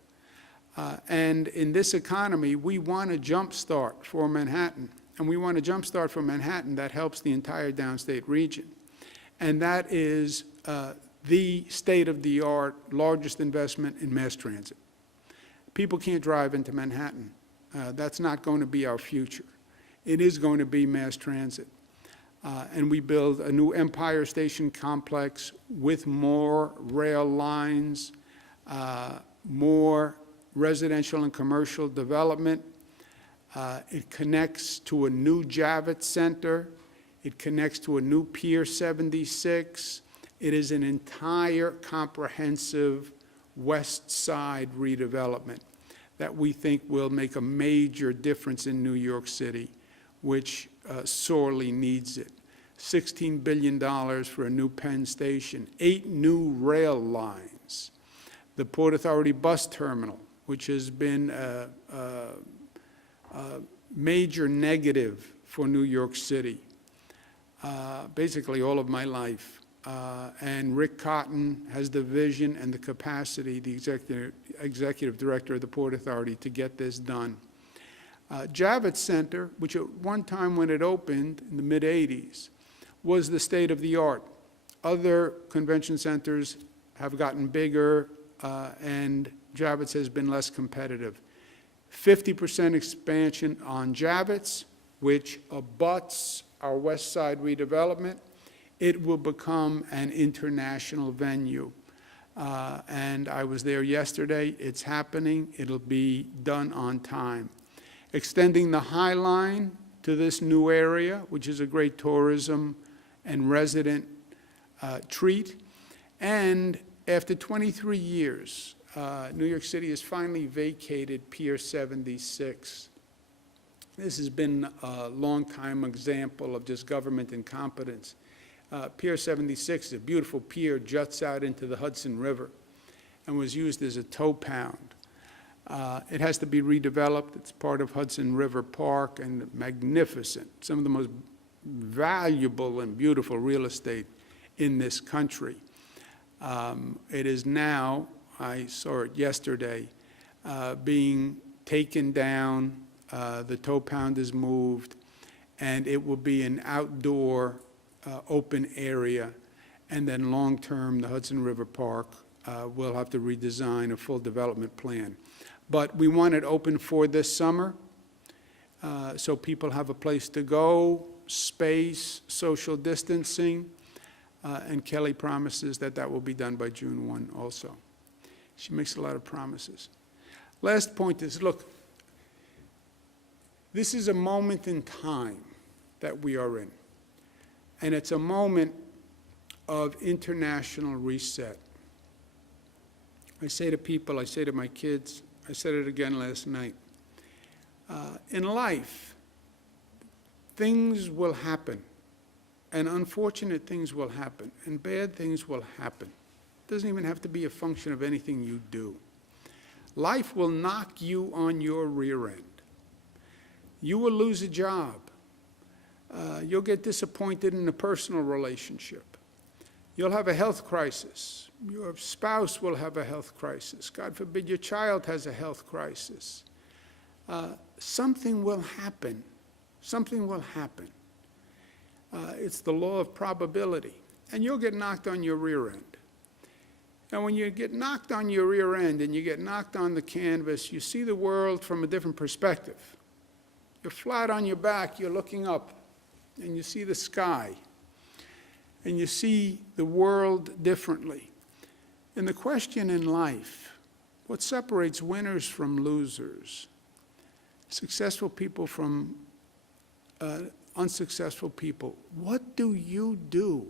And in this economy, we want a jumpstart for Manhattan. And we want a jumpstart for Manhattan that helps the entire downstate region. And that is the state-of-the-art largest investment in mass transit. People can't drive into Manhattan. That's not going to be our future. It is going to be mass transit. And we build a new Empire Station complex with more rail lines, more residential and commercial development. It connects to a new Javits Center. It connects to a new Pier 76. It is an entire comprehensive west side redevelopment that we think will make a major difference in New York City, which sorely needs it. $16 billion for a new Penn Station, 8 new rail lines, the Port Authority bus terminal, which has been a major negative for New York City, basically all of my life. And Rick Cotton has the vision and the capacity, the executive director of the Port Authority, to get this done. Javits Center, which at one time when it opened in the mid-'80s, was the state of the art. Other convention centers have gotten bigger, and Javits has been less competitive. 50% expansion on Javits, which abuts our West Side redevelopment. It will become an international venue. And I was there yesterday. It's happening. It'll be done on time. Extending the High Line to this new area, which is a great tourism and resident treat. And after 23 years, New York City has finally vacated Pier 76. This has been a long-time example of just government incompetence. Pier 76, a beautiful pier, juts out into the Hudson River and was used as a tow pound. It has to be redeveloped. It's part of Hudson River Park and magnificent, some of the most valuable and beautiful real estate in this country. It is now, I saw it yesterday, being taken down. The tow pound is moved, and it will be an outdoor open area. And then long-term, the Hudson River Park will have to redesign a full development plan. But we want it open for this summer so people have a place to go, space, social distancing, and Kelly promises that that will be done by June 1 also. She makes a lot of promises. Last point is, look, this is a moment in time that we are in, and it's a moment of international reset. I say to people, I say to my kids, I said it again last night, in life, things will happen, and unfortunate things will happen, and bad things will happen. It doesn't even have to be a function of anything you do. Life will knock you on your rear end. You will lose a job. You'll get disappointed in a personal relationship. You'll have a health crisis. Your spouse will have a health crisis. God forbid your child has a health crisis. Something will happen. Something will happen. It's the law of probability. And you'll get knocked on your rear end. And when you get knocked on your rear end and you get knocked on the canvas, you see the world from a different perspective. You're flat on your back, you're looking up, and you see the sky. And you see the world differently. And the question in life, what separates winners from losers, successful people from unsuccessful people, what do you do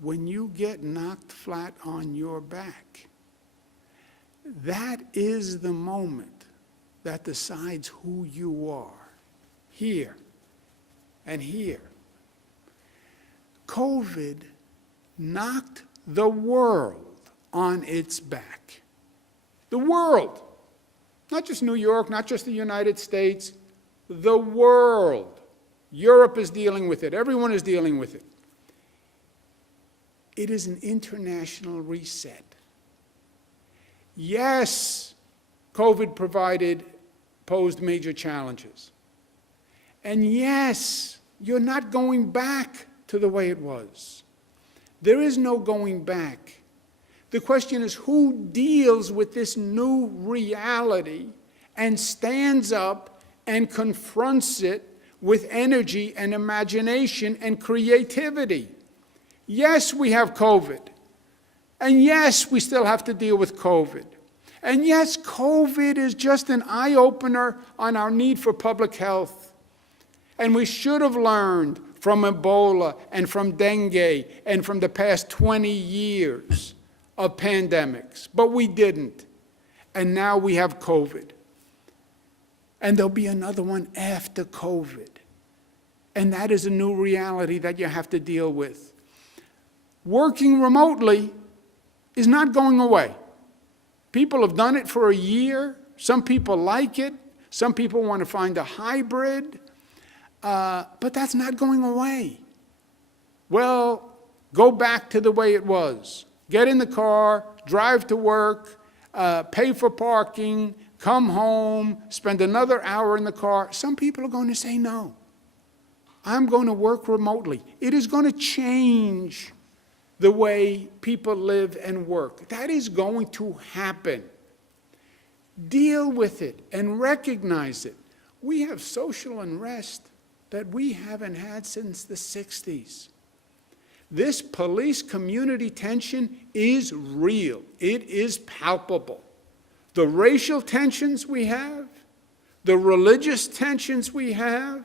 when you get knocked flat on your back? That is the moment that decides who you are, here and here. COVID knocked the world on its back. The world. Not just New York, not just the United States, the world. Europe is dealing with it. Everyone is dealing with it. It is an international reset. Yes, COVID posed major challenges. And yes, you're not going back to the way it was. There is no going back. The question is, who deals with this new reality and stands up and confronts it with energy and imagination and creativity? Yes, we have COVID. And yes, we still have to deal with COVID. And yes, COVID is just an eye-opener on our need for public health. And we should have learned from Ebola and from dengue and from the past 20 years of pandemics, but we didn't. And now we have COVID. And there'll be another one after COVID. And that is a new reality that you have to deal with. Working remotely is not going away. People have done it for a year. Some people like it. Some people want to find a hybrid. But that's not going away. Well, go back to the way it was. Get in the car, drive to work, pay for parking, come home, spend another hour in the car. Some people are going to say no. I'm going to work remotely. It is going to change the way people live and work. That is going to happen. Deal with it and recognize it. We have social unrest that we haven't had since the 60s. This police-community tension is real. It is palpable. The racial tensions we have, the religious tensions we have,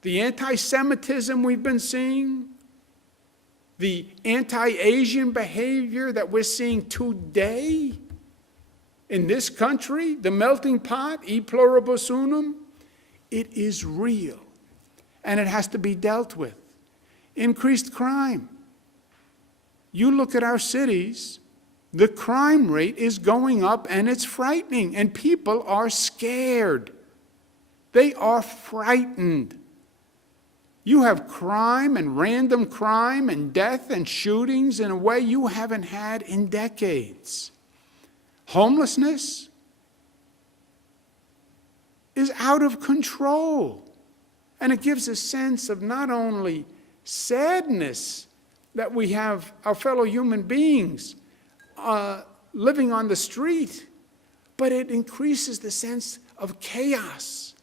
the anti-Semitism we've been seeing, the anti-Asian behavior that we're seeing today in this country, the melting pot, e pluribus unum, it is real, and it has to be dealt with. Increased crime. You look at our cities, the crime rate is going up, and it's frightening, and people are scared. They are frightened. You have crime and random crime and death and shootings in a way you haven't had in decades. Homelessness is out of control. And it gives a sense of not only sadness that we have our fellow human beings living on the street, but it increases the sense of chaos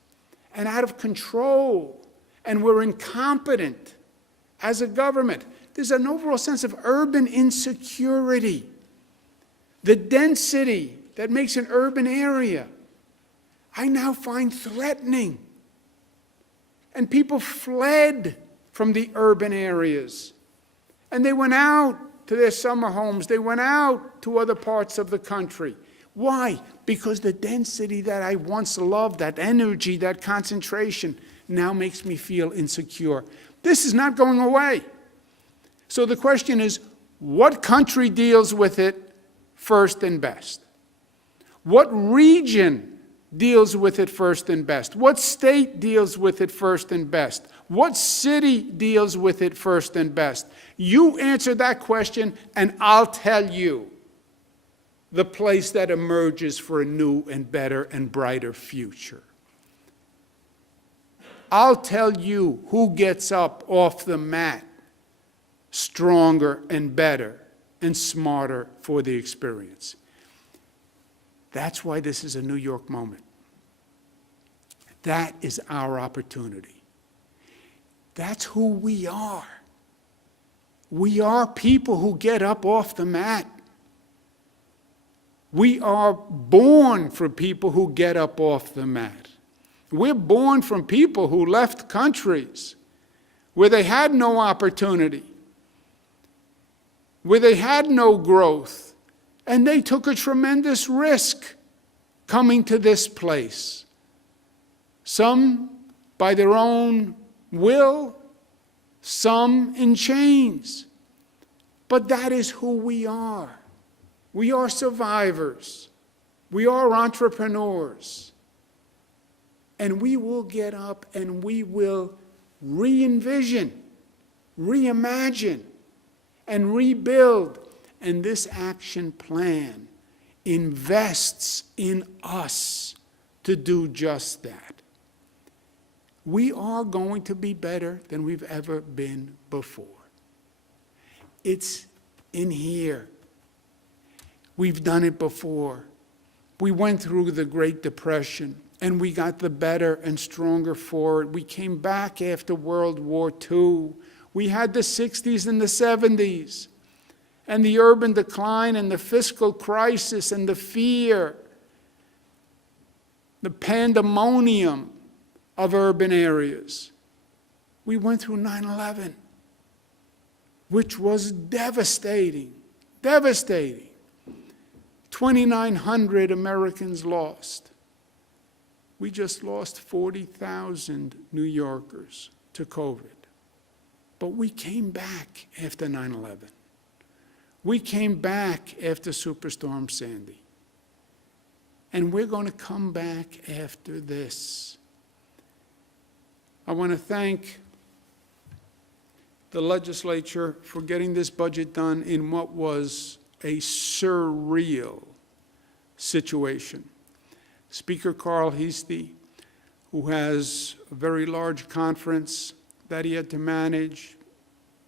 and out of control. And we're incompetent as a government. There's an overall sense of urban insecurity. The density that makes an urban area, I now find threatening. And people fled from the urban areas. And they went out to their summer homes. They went out to other parts of the country. Why? Because the density that I once loved, that energy, that concentration, now makes me feel insecure. This is not going away. So the question is, what country deals with it first and best? What region deals with it first and best? What state deals with it first and best? What city deals with it first and best? You answer that question, and I'll tell you the place that emerges for a new and better and brighter future. I'll tell you who gets up off the mat stronger and better and smarter for the experience. That's why this is a New York moment. That is our opportunity. That's who we are. We are people who get up off the mat. We are born for people who get up off the mat. We're born from people who left countries where they had no opportunity, where they had no growth, and they took a tremendous risk coming to this place. Some by their own will, some in chains. But that is who we are. We are survivors. We are entrepreneurs. And we will get up and we will re-envision, reimagine, and rebuild. And this action plan invests in us to do just that. We are going to be better than we've ever been before. It's in here. We've done it before. We went through the Great Depression, and we got the better and stronger for it. We came back after World War II. We had the 60s and the 70s, and the urban decline and the fiscal crisis and the fear, the pandemonium of urban areas. We went through 9/11, which was devastating, devastating. 2,900 Americans lost. We just lost 40,000 New Yorkers to COVID. But we came back after 9/11. We came back after Superstorm Sandy. And we're going to come back after this. I want to thank the legislature for getting this budget done in what was a surreal situation. Speaker Carl Heastie, who has a very large conference that he had to manage.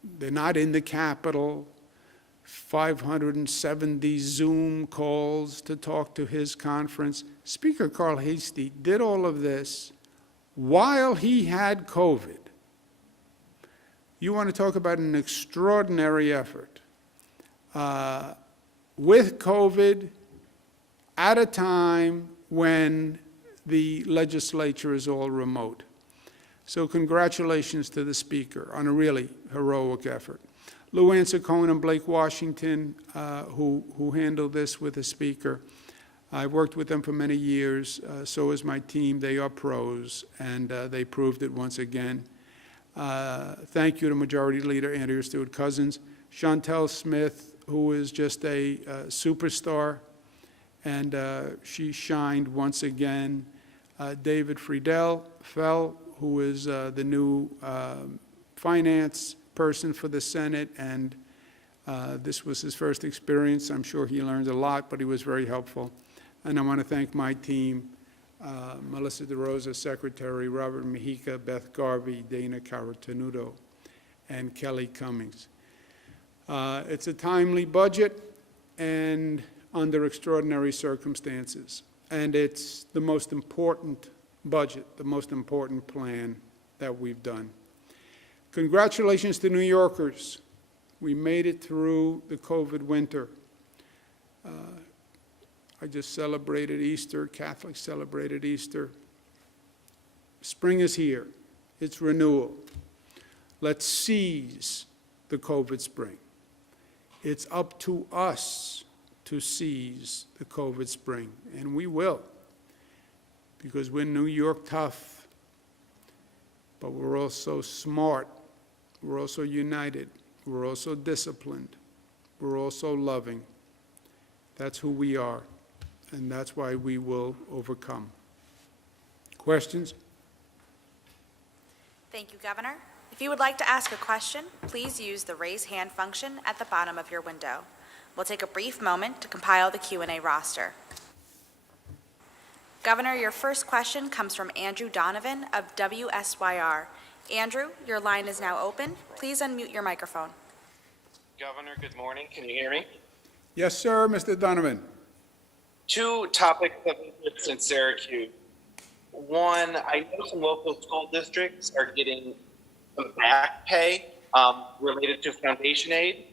They're not in the Capitol. 570 Zoom calls to talk to his conference. Speaker Carl Heastie did all of this while he had COVID. You want to talk about an extraordinary effort. With COVID, at a time when the legislature is all remote. So congratulations to the Speaker on a really heroic effort. Lou Anser Cohen and Blake Washington, who handled this with the Speaker. I worked with them for many years, so is my team. They are pros, and they proved it once again. Thank you to Majority Leader Andrea Stewart-Cousins. Chantel Smith, who is just a superstar, and she shined once again. David Friedel, who is the new finance person for the Senate, and this was his first experience. I'm sure he learned a lot, but he was very helpful. And I want to thank my team, Melissa DeRosa, Secretary, Robert Mejica, Beth Garvey, Dana Caratanudo, and Kelly Cummings. It's a timely budget and under extraordinary circumstances. And it's the most important budget, the most important plan that we've done. Congratulations to New Yorkers. We made it through the COVID winter. I just celebrated Easter. Catholics celebrated Easter. Spring is here. It's renewal. Let's seize the COVID spring. It's up to us to seize the COVID spring, and we will, because we're New York tough, but we're also smart, we're also united, we're also disciplined, we're also loving. That's who we are, and that's why we will overcome. Questions? Thank you, Governor. If you would like to ask a question, please use the raise hand function at the bottom of your window. We'll take a brief moment to compile the Q&A roster. Governor, your first question comes from Andrew Donovan of WSYR. Andrew, your line is now open. Please unmute your microphone. Governor, good morning. Can you hear me? Yes, sir, Mr. Donovan. Two topics of interest in Syracuse. One, I know some local school districts are getting some back pay related to foundation aid.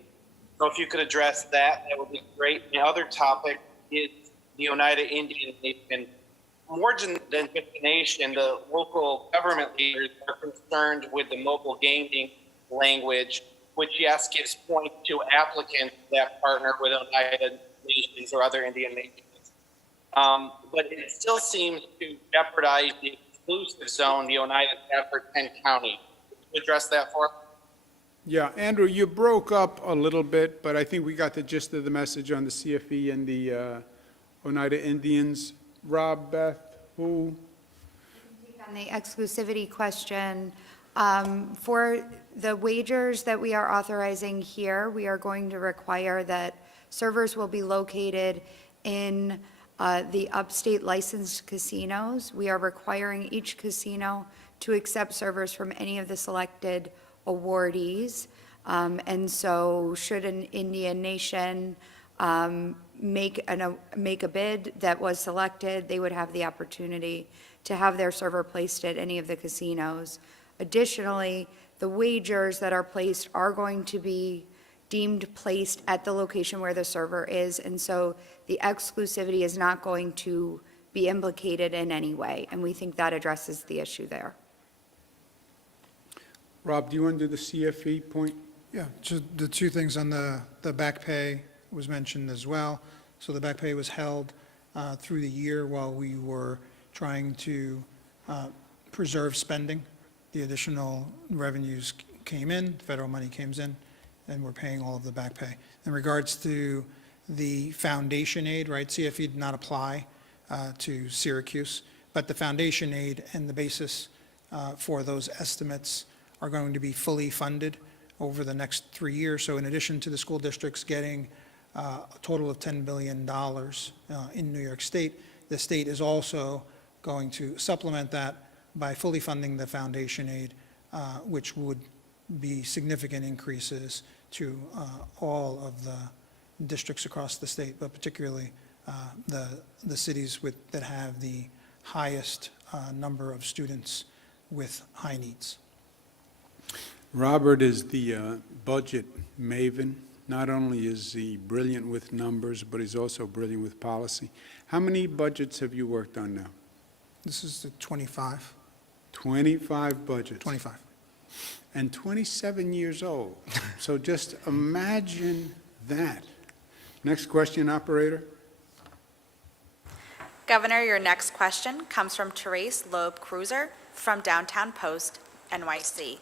So if you could address that, that would be great. The other topic is the Oneida Indian Nation. More than just the nation, the local government leaders are concerned with the mobile gaming language, which, yes, gives point to applicants that partner with Oneida Nations or other Indian nations. But it still seems to jeopardize the exclusive zone, the Oneida Chapter 10 County. Could you address that for us? Yeah, Andrew, you broke up a little bit, but I think we got the gist of the message on the CFE and the Oneida Indians. Rob, Beth, who? On the exclusivity question, for the wagers that we are authorizing here, we are going to require that servers will be located in the upstate licensed casinos. We are requiring each casino to accept servers from any of the selected awardees. And so should an Indian nation make a bid that was selected, they would have the opportunity to have their server placed at any of the casinos. Additionally, the wagers that are placed are going to be deemed placed at the location where the server is, and so the exclusivity is not going to be implicated in any way, and we think that addresses the issue there. Rob, do you want to do the CFE point? Yeah, so the two things on the back pay was mentioned as well. So the back pay was held through the year while we were trying to preserve spending. The additional revenues came in, federal money came in, and we're paying all of the back pay. In regards to the foundation aid, right, CFE did not apply to Syracuse, but the foundation aid and the basis for those estimates are going to be fully funded over the next 3 years. So in addition to the school districts getting a total of $10 billion in New York State, the state is also going to supplement that by fully funding the foundation aid, which would be significant increases to all of the districts across the state, but particularly the cities that have the highest number of students with high needs. Robert is the budget maven. Not only is he brilliant with numbers, but he's also brilliant with policy. How many budgets have you worked on now? This is the 25. 25 budgets. 25. And 27 years old. So just imagine that. Next question, operator. Governor, your next question comes from Therese Loeb-Cruiser from Downtown Post, NYC.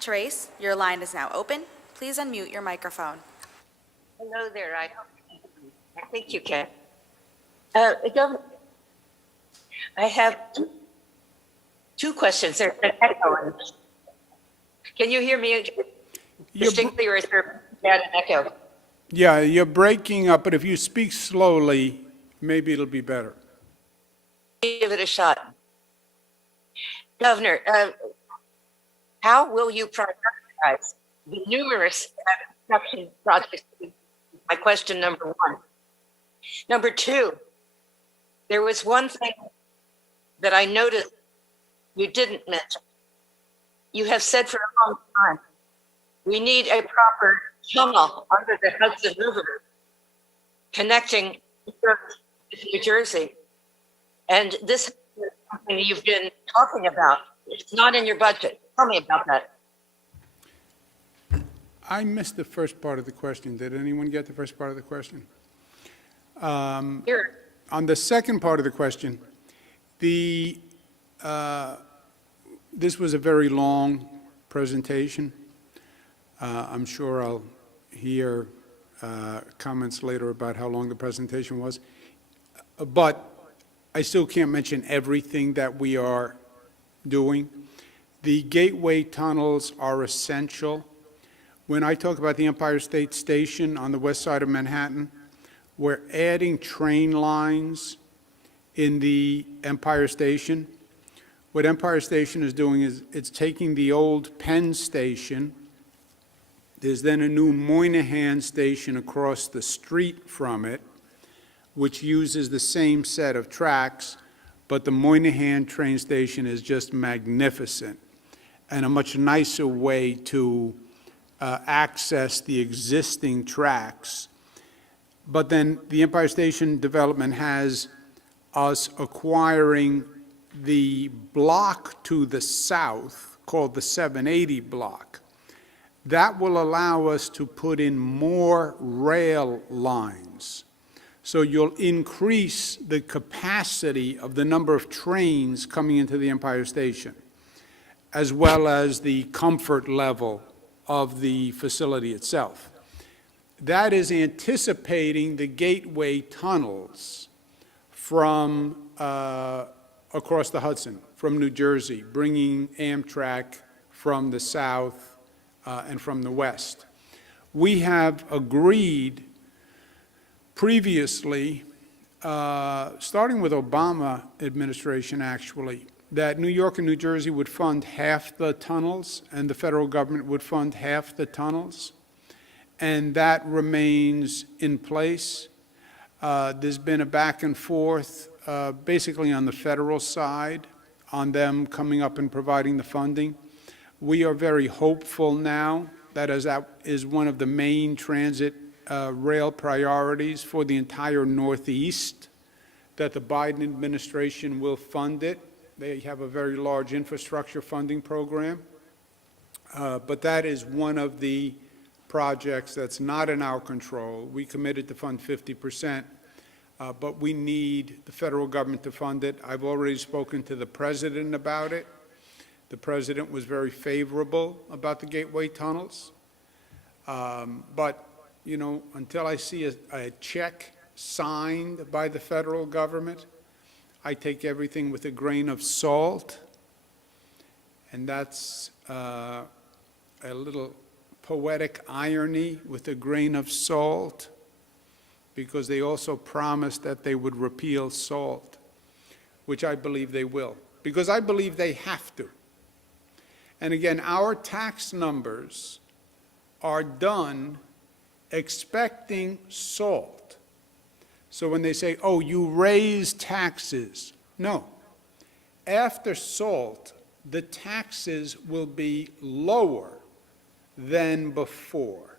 Therese, your line is now open. Please unmute your microphone. Hello there. I think you can. Governor, I have two questions. There's an echo. Can you hear me distinctly, or is there an echo? Yeah, you're breaking up, but if you speak slowly, maybe it'll be better. Give it a shot. Governor, how will you prioritize the numerous construction projects? My question number one. Number two, there was one thing that I noticed you didn't mention. You have said for a long time, we need a proper tunnel under the Hudson River connecting New Jersey. And this is something you've been talking about. It's not in your budget. Tell me about that. I missed the first part of the question. Did anyone get the first part of the question? Here. On the second part of the question, this was a very long presentation. I'm sure I'll hear comments later about how long the presentation was. But I still can't mention everything that we are doing. The gateway tunnels are essential. When I talk about the Empire State Station on the west side of Manhattan, we're adding train lines in the Empire Station. What Empire Station is doing is it's taking the old Penn Station. There's then a new Moynihan Station across the street from it, which uses the same set of tracks, but the Moynihan train station is just magnificent and a much nicer way to access the existing tracks. But then the Empire Station development has us acquiring the block to the south, called the 780 block. That will allow us to put in more rail lines. So you'll increase the capacity of the number of trains coming into the Empire Station, as well as the comfort level of the facility itself. That is anticipating the gateway tunnels from across the Hudson, from New Jersey, bringing Amtrak from the south and from the west. We have agreed previously, starting with Obama administration actually, that New York and New Jersey would fund half the tunnels and the federal government would fund half the tunnels. And that remains in place. There's been a back and forth, basically on the federal side, on them coming up and providing the funding. We are very hopeful now that as that is one of the main transit rail priorities for the entire Northeast, that the Biden administration will fund it. They have a very large infrastructure funding program. But that is one of the projects that's not in our control. We committed to fund 50%, but we need the federal government to fund it. I've already spoken to the president about it. The president was very favorable about the gateway tunnels. But, you know, until I see a check signed by the federal government, I take everything with a grain of salt. And that's a little poetic irony, with a grain of salt, because they also promised that they would repeal SALT, which I believe they will, because I believe they have to. And again, our tax numbers are done expecting SALT. So when they say, oh, you raise taxes, no. After SALT, the taxes will be lower than before.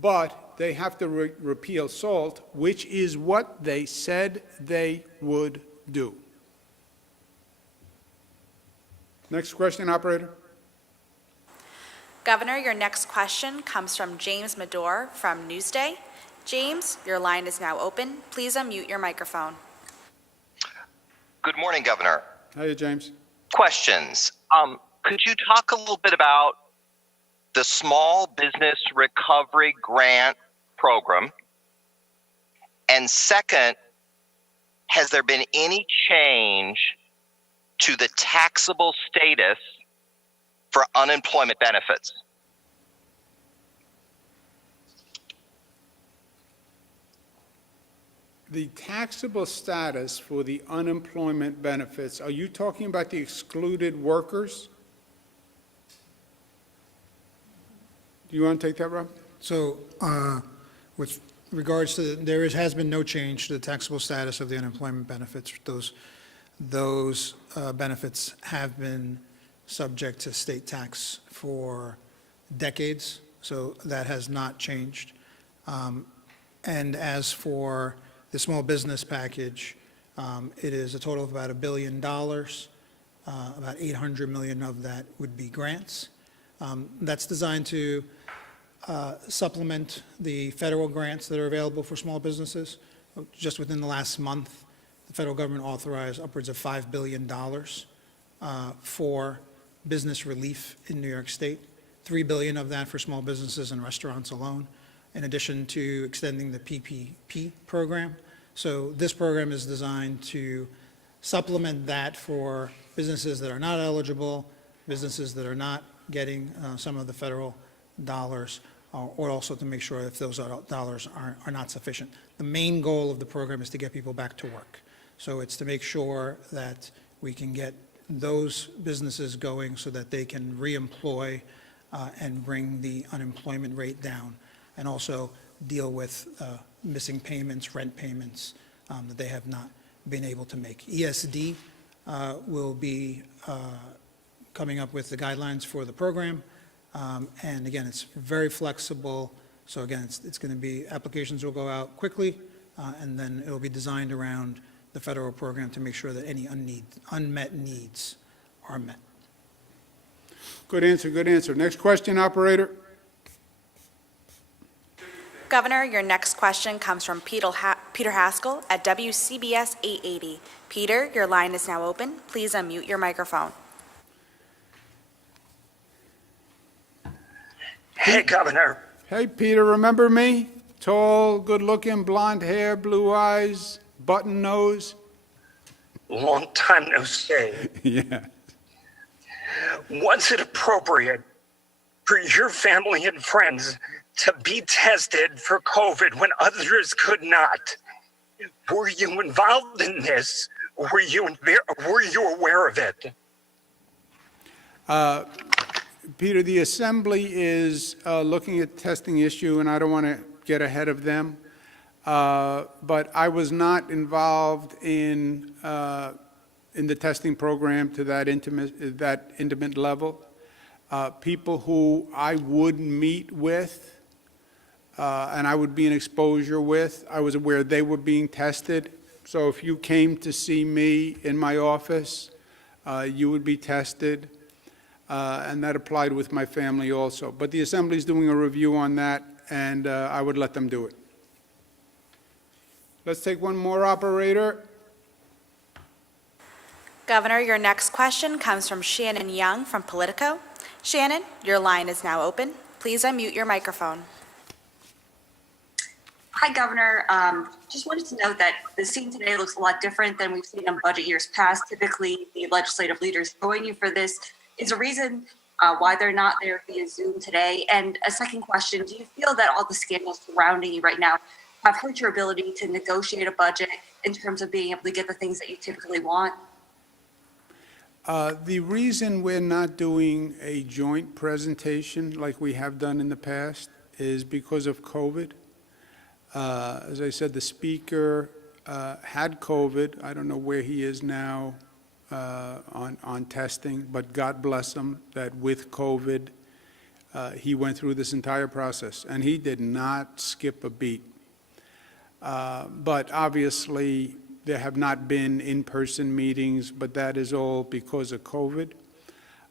But they have to repeal SALT, which is what they said they would do. Next question, operator. Governor, your next question comes from James Madore from Newsday. James, your line is now open. Please unmute your microphone. Good morning, Governor. Hiya, James. Questions. Could you talk a little bit about the Small Business Recovery Grant Program? And second, has there been any change to the taxable status for unemployment benefits? The taxable status for the unemployment benefits, are you talking about the excluded workers? Do you want to take that, Rob? So with regards to, has been no change to the taxable status of the unemployment benefits. Those benefits have been subject to state tax for decades, so that has not changed. And as for the small business package, it is a total of about $1 billion. About $800 million of that would be grants. That's designed to supplement the federal grants that are available for small businesses. Just within the last month, the federal government authorized upwards of $5 billion for business relief in New York State, $3 billion of that for small businesses and restaurants alone, in addition to extending the PPP program. So this program is designed to supplement that for businesses that are not eligible, businesses that are not getting some of the federal dollars, or also to make sure if those dollars are not sufficient. The main goal of the program is to get people back to work. So it's to make sure that we can get those businesses going so that they can reemploy and bring the unemployment rate down, and also deal with missing payments, rent payments that they have not been able to make. ESD will be coming up with the guidelines for the program. And again, it's very flexible. So again, it's going to be, applications will go out quickly, and then it'll be designed around the federal program to make sure that any unmet needs are met. Good answer, good answer. Next question, operator. Governor, your next question comes from Peter Haskell at WCBS 880. Peter, your line is now open. Please unmute your microphone. Hey, Governor. Hey, Peter, remember me? Tall, good-looking, blonde hair, blue eyes, button nose. Long time no see. Yeah. Was it appropriate for your family and friends to be tested for COVID when others could not? Were you involved in this? Were you aware of it? Peter, the Assembly is looking at the testing issue, and I don't want to get ahead of them. But I was not involved in the testing program to that intimate level. People who I would meet with and I would be in exposure with, I was aware they were being tested. So if you came to see me in my office, you would be tested. and that applied with my family also. But the Assembly's doing a review on that, and I would let them do it. Let's take one more, operator. Governor, your next question comes from Shannon Young from Politico. Shannon, your line is now open. Please unmute your microphone. Hi, Governor. Just wanted to note that the scene today looks a lot different than we've seen in budget years past. Typically, the legislative leaders join you for this. Is there a reason why they're not there via Zoom today? And a second question, do you feel that all the scandals surrounding you right now have hurt your ability to negotiate a budget in terms of being able to get the things that you typically want? The reason we're not doing a joint presentation like we have done in the past is because of COVID. As I said, the speaker had COVID. I don't know where he is now on testing, but God bless him that with COVID, he went through this entire process, and he did not skip a beat. But obviously, there have not been in-person meetings, but that is all because of COVID.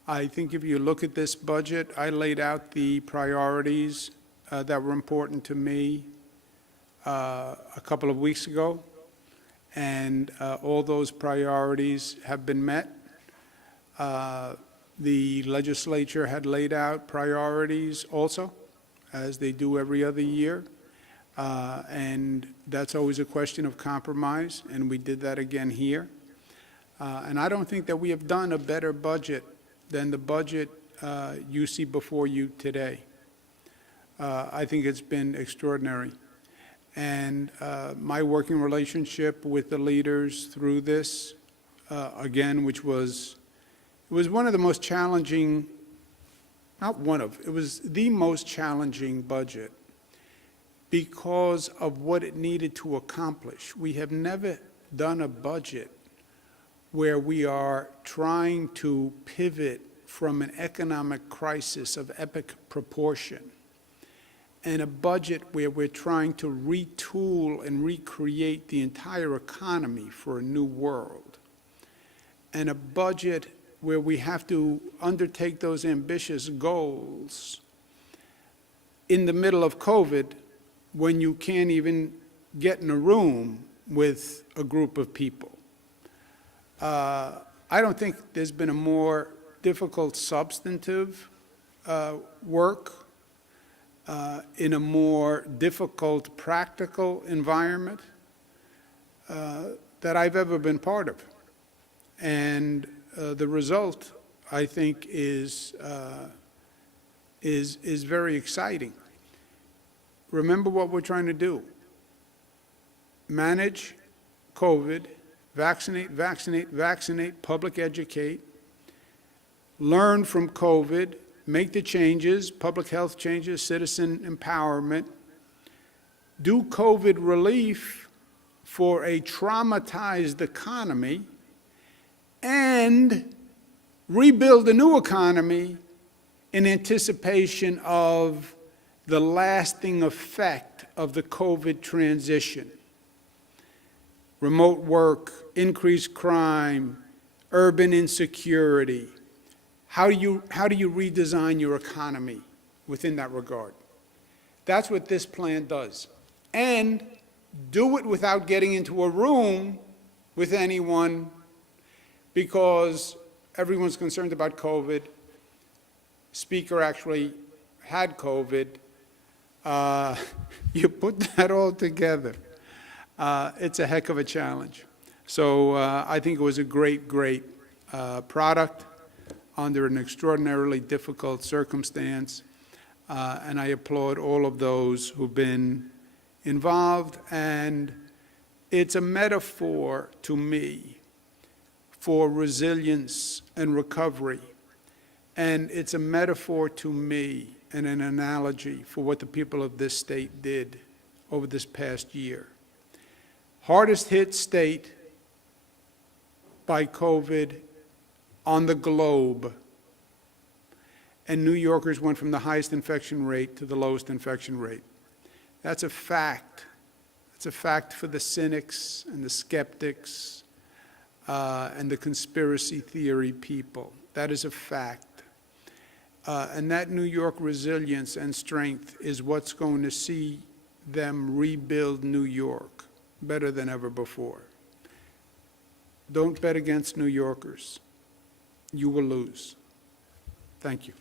I think if you look at this budget, I laid out the priorities that were important to me a couple of weeks ago, and all those priorities have been met. The legislature had laid out priorities also, as they do every other year. And that's always a question of compromise, and we did that again here. And I don't think that we have done a better budget than the budget you see before you today. I think it's been extraordinary. And my working relationship with the leaders through this, again, which was, it was one of the most challenging, not one of, it was the most challenging budget because of what it needed to accomplish. We have never done a budget where we are trying to pivot from an economic crisis of epic proportion and a budget where we're trying to retool and recreate the entire economy for a new world, and a budget where we have to undertake those ambitious goals in the middle of COVID, when you can't even get in a room with a group of people. I don't think there's been a more difficult substantive work in a more difficult practical environment that I've ever been part of. And the result, I think, is very exciting. Remember what we're trying to do. Manage COVID, vaccinate, vaccinate, vaccinate, public educate, learn from COVID, make the changes, public health changes, citizen empowerment, do COVID relief for a traumatized economy, and rebuild a new economy in anticipation of the lasting effect of the COVID transition. Remote work, increased crime, urban insecurity. How do you redesign your economy within that regard? That's what this plan does. And do it without getting into a room with anyone, because everyone's concerned about COVID. Speaker actually had COVID. You put that all together, it's a heck of a challenge. So I think it was a great, great product under an extraordinarily difficult circumstance, and I applaud all of those who've been involved. And it's a metaphor to me for resilience and recovery, and it's a metaphor to me and an analogy for what the people of this state did over this past year. Hardest hit state by COVID on the globe, and New Yorkers went from the highest infection rate to the lowest infection rate. That's a fact. It's a fact for the cynics and the skeptics and the conspiracy theory people. That is a fact. And that New York resilience and strength is what's going to see them rebuild New York better than ever before. Don't bet against New Yorkers. You will lose. Thank you.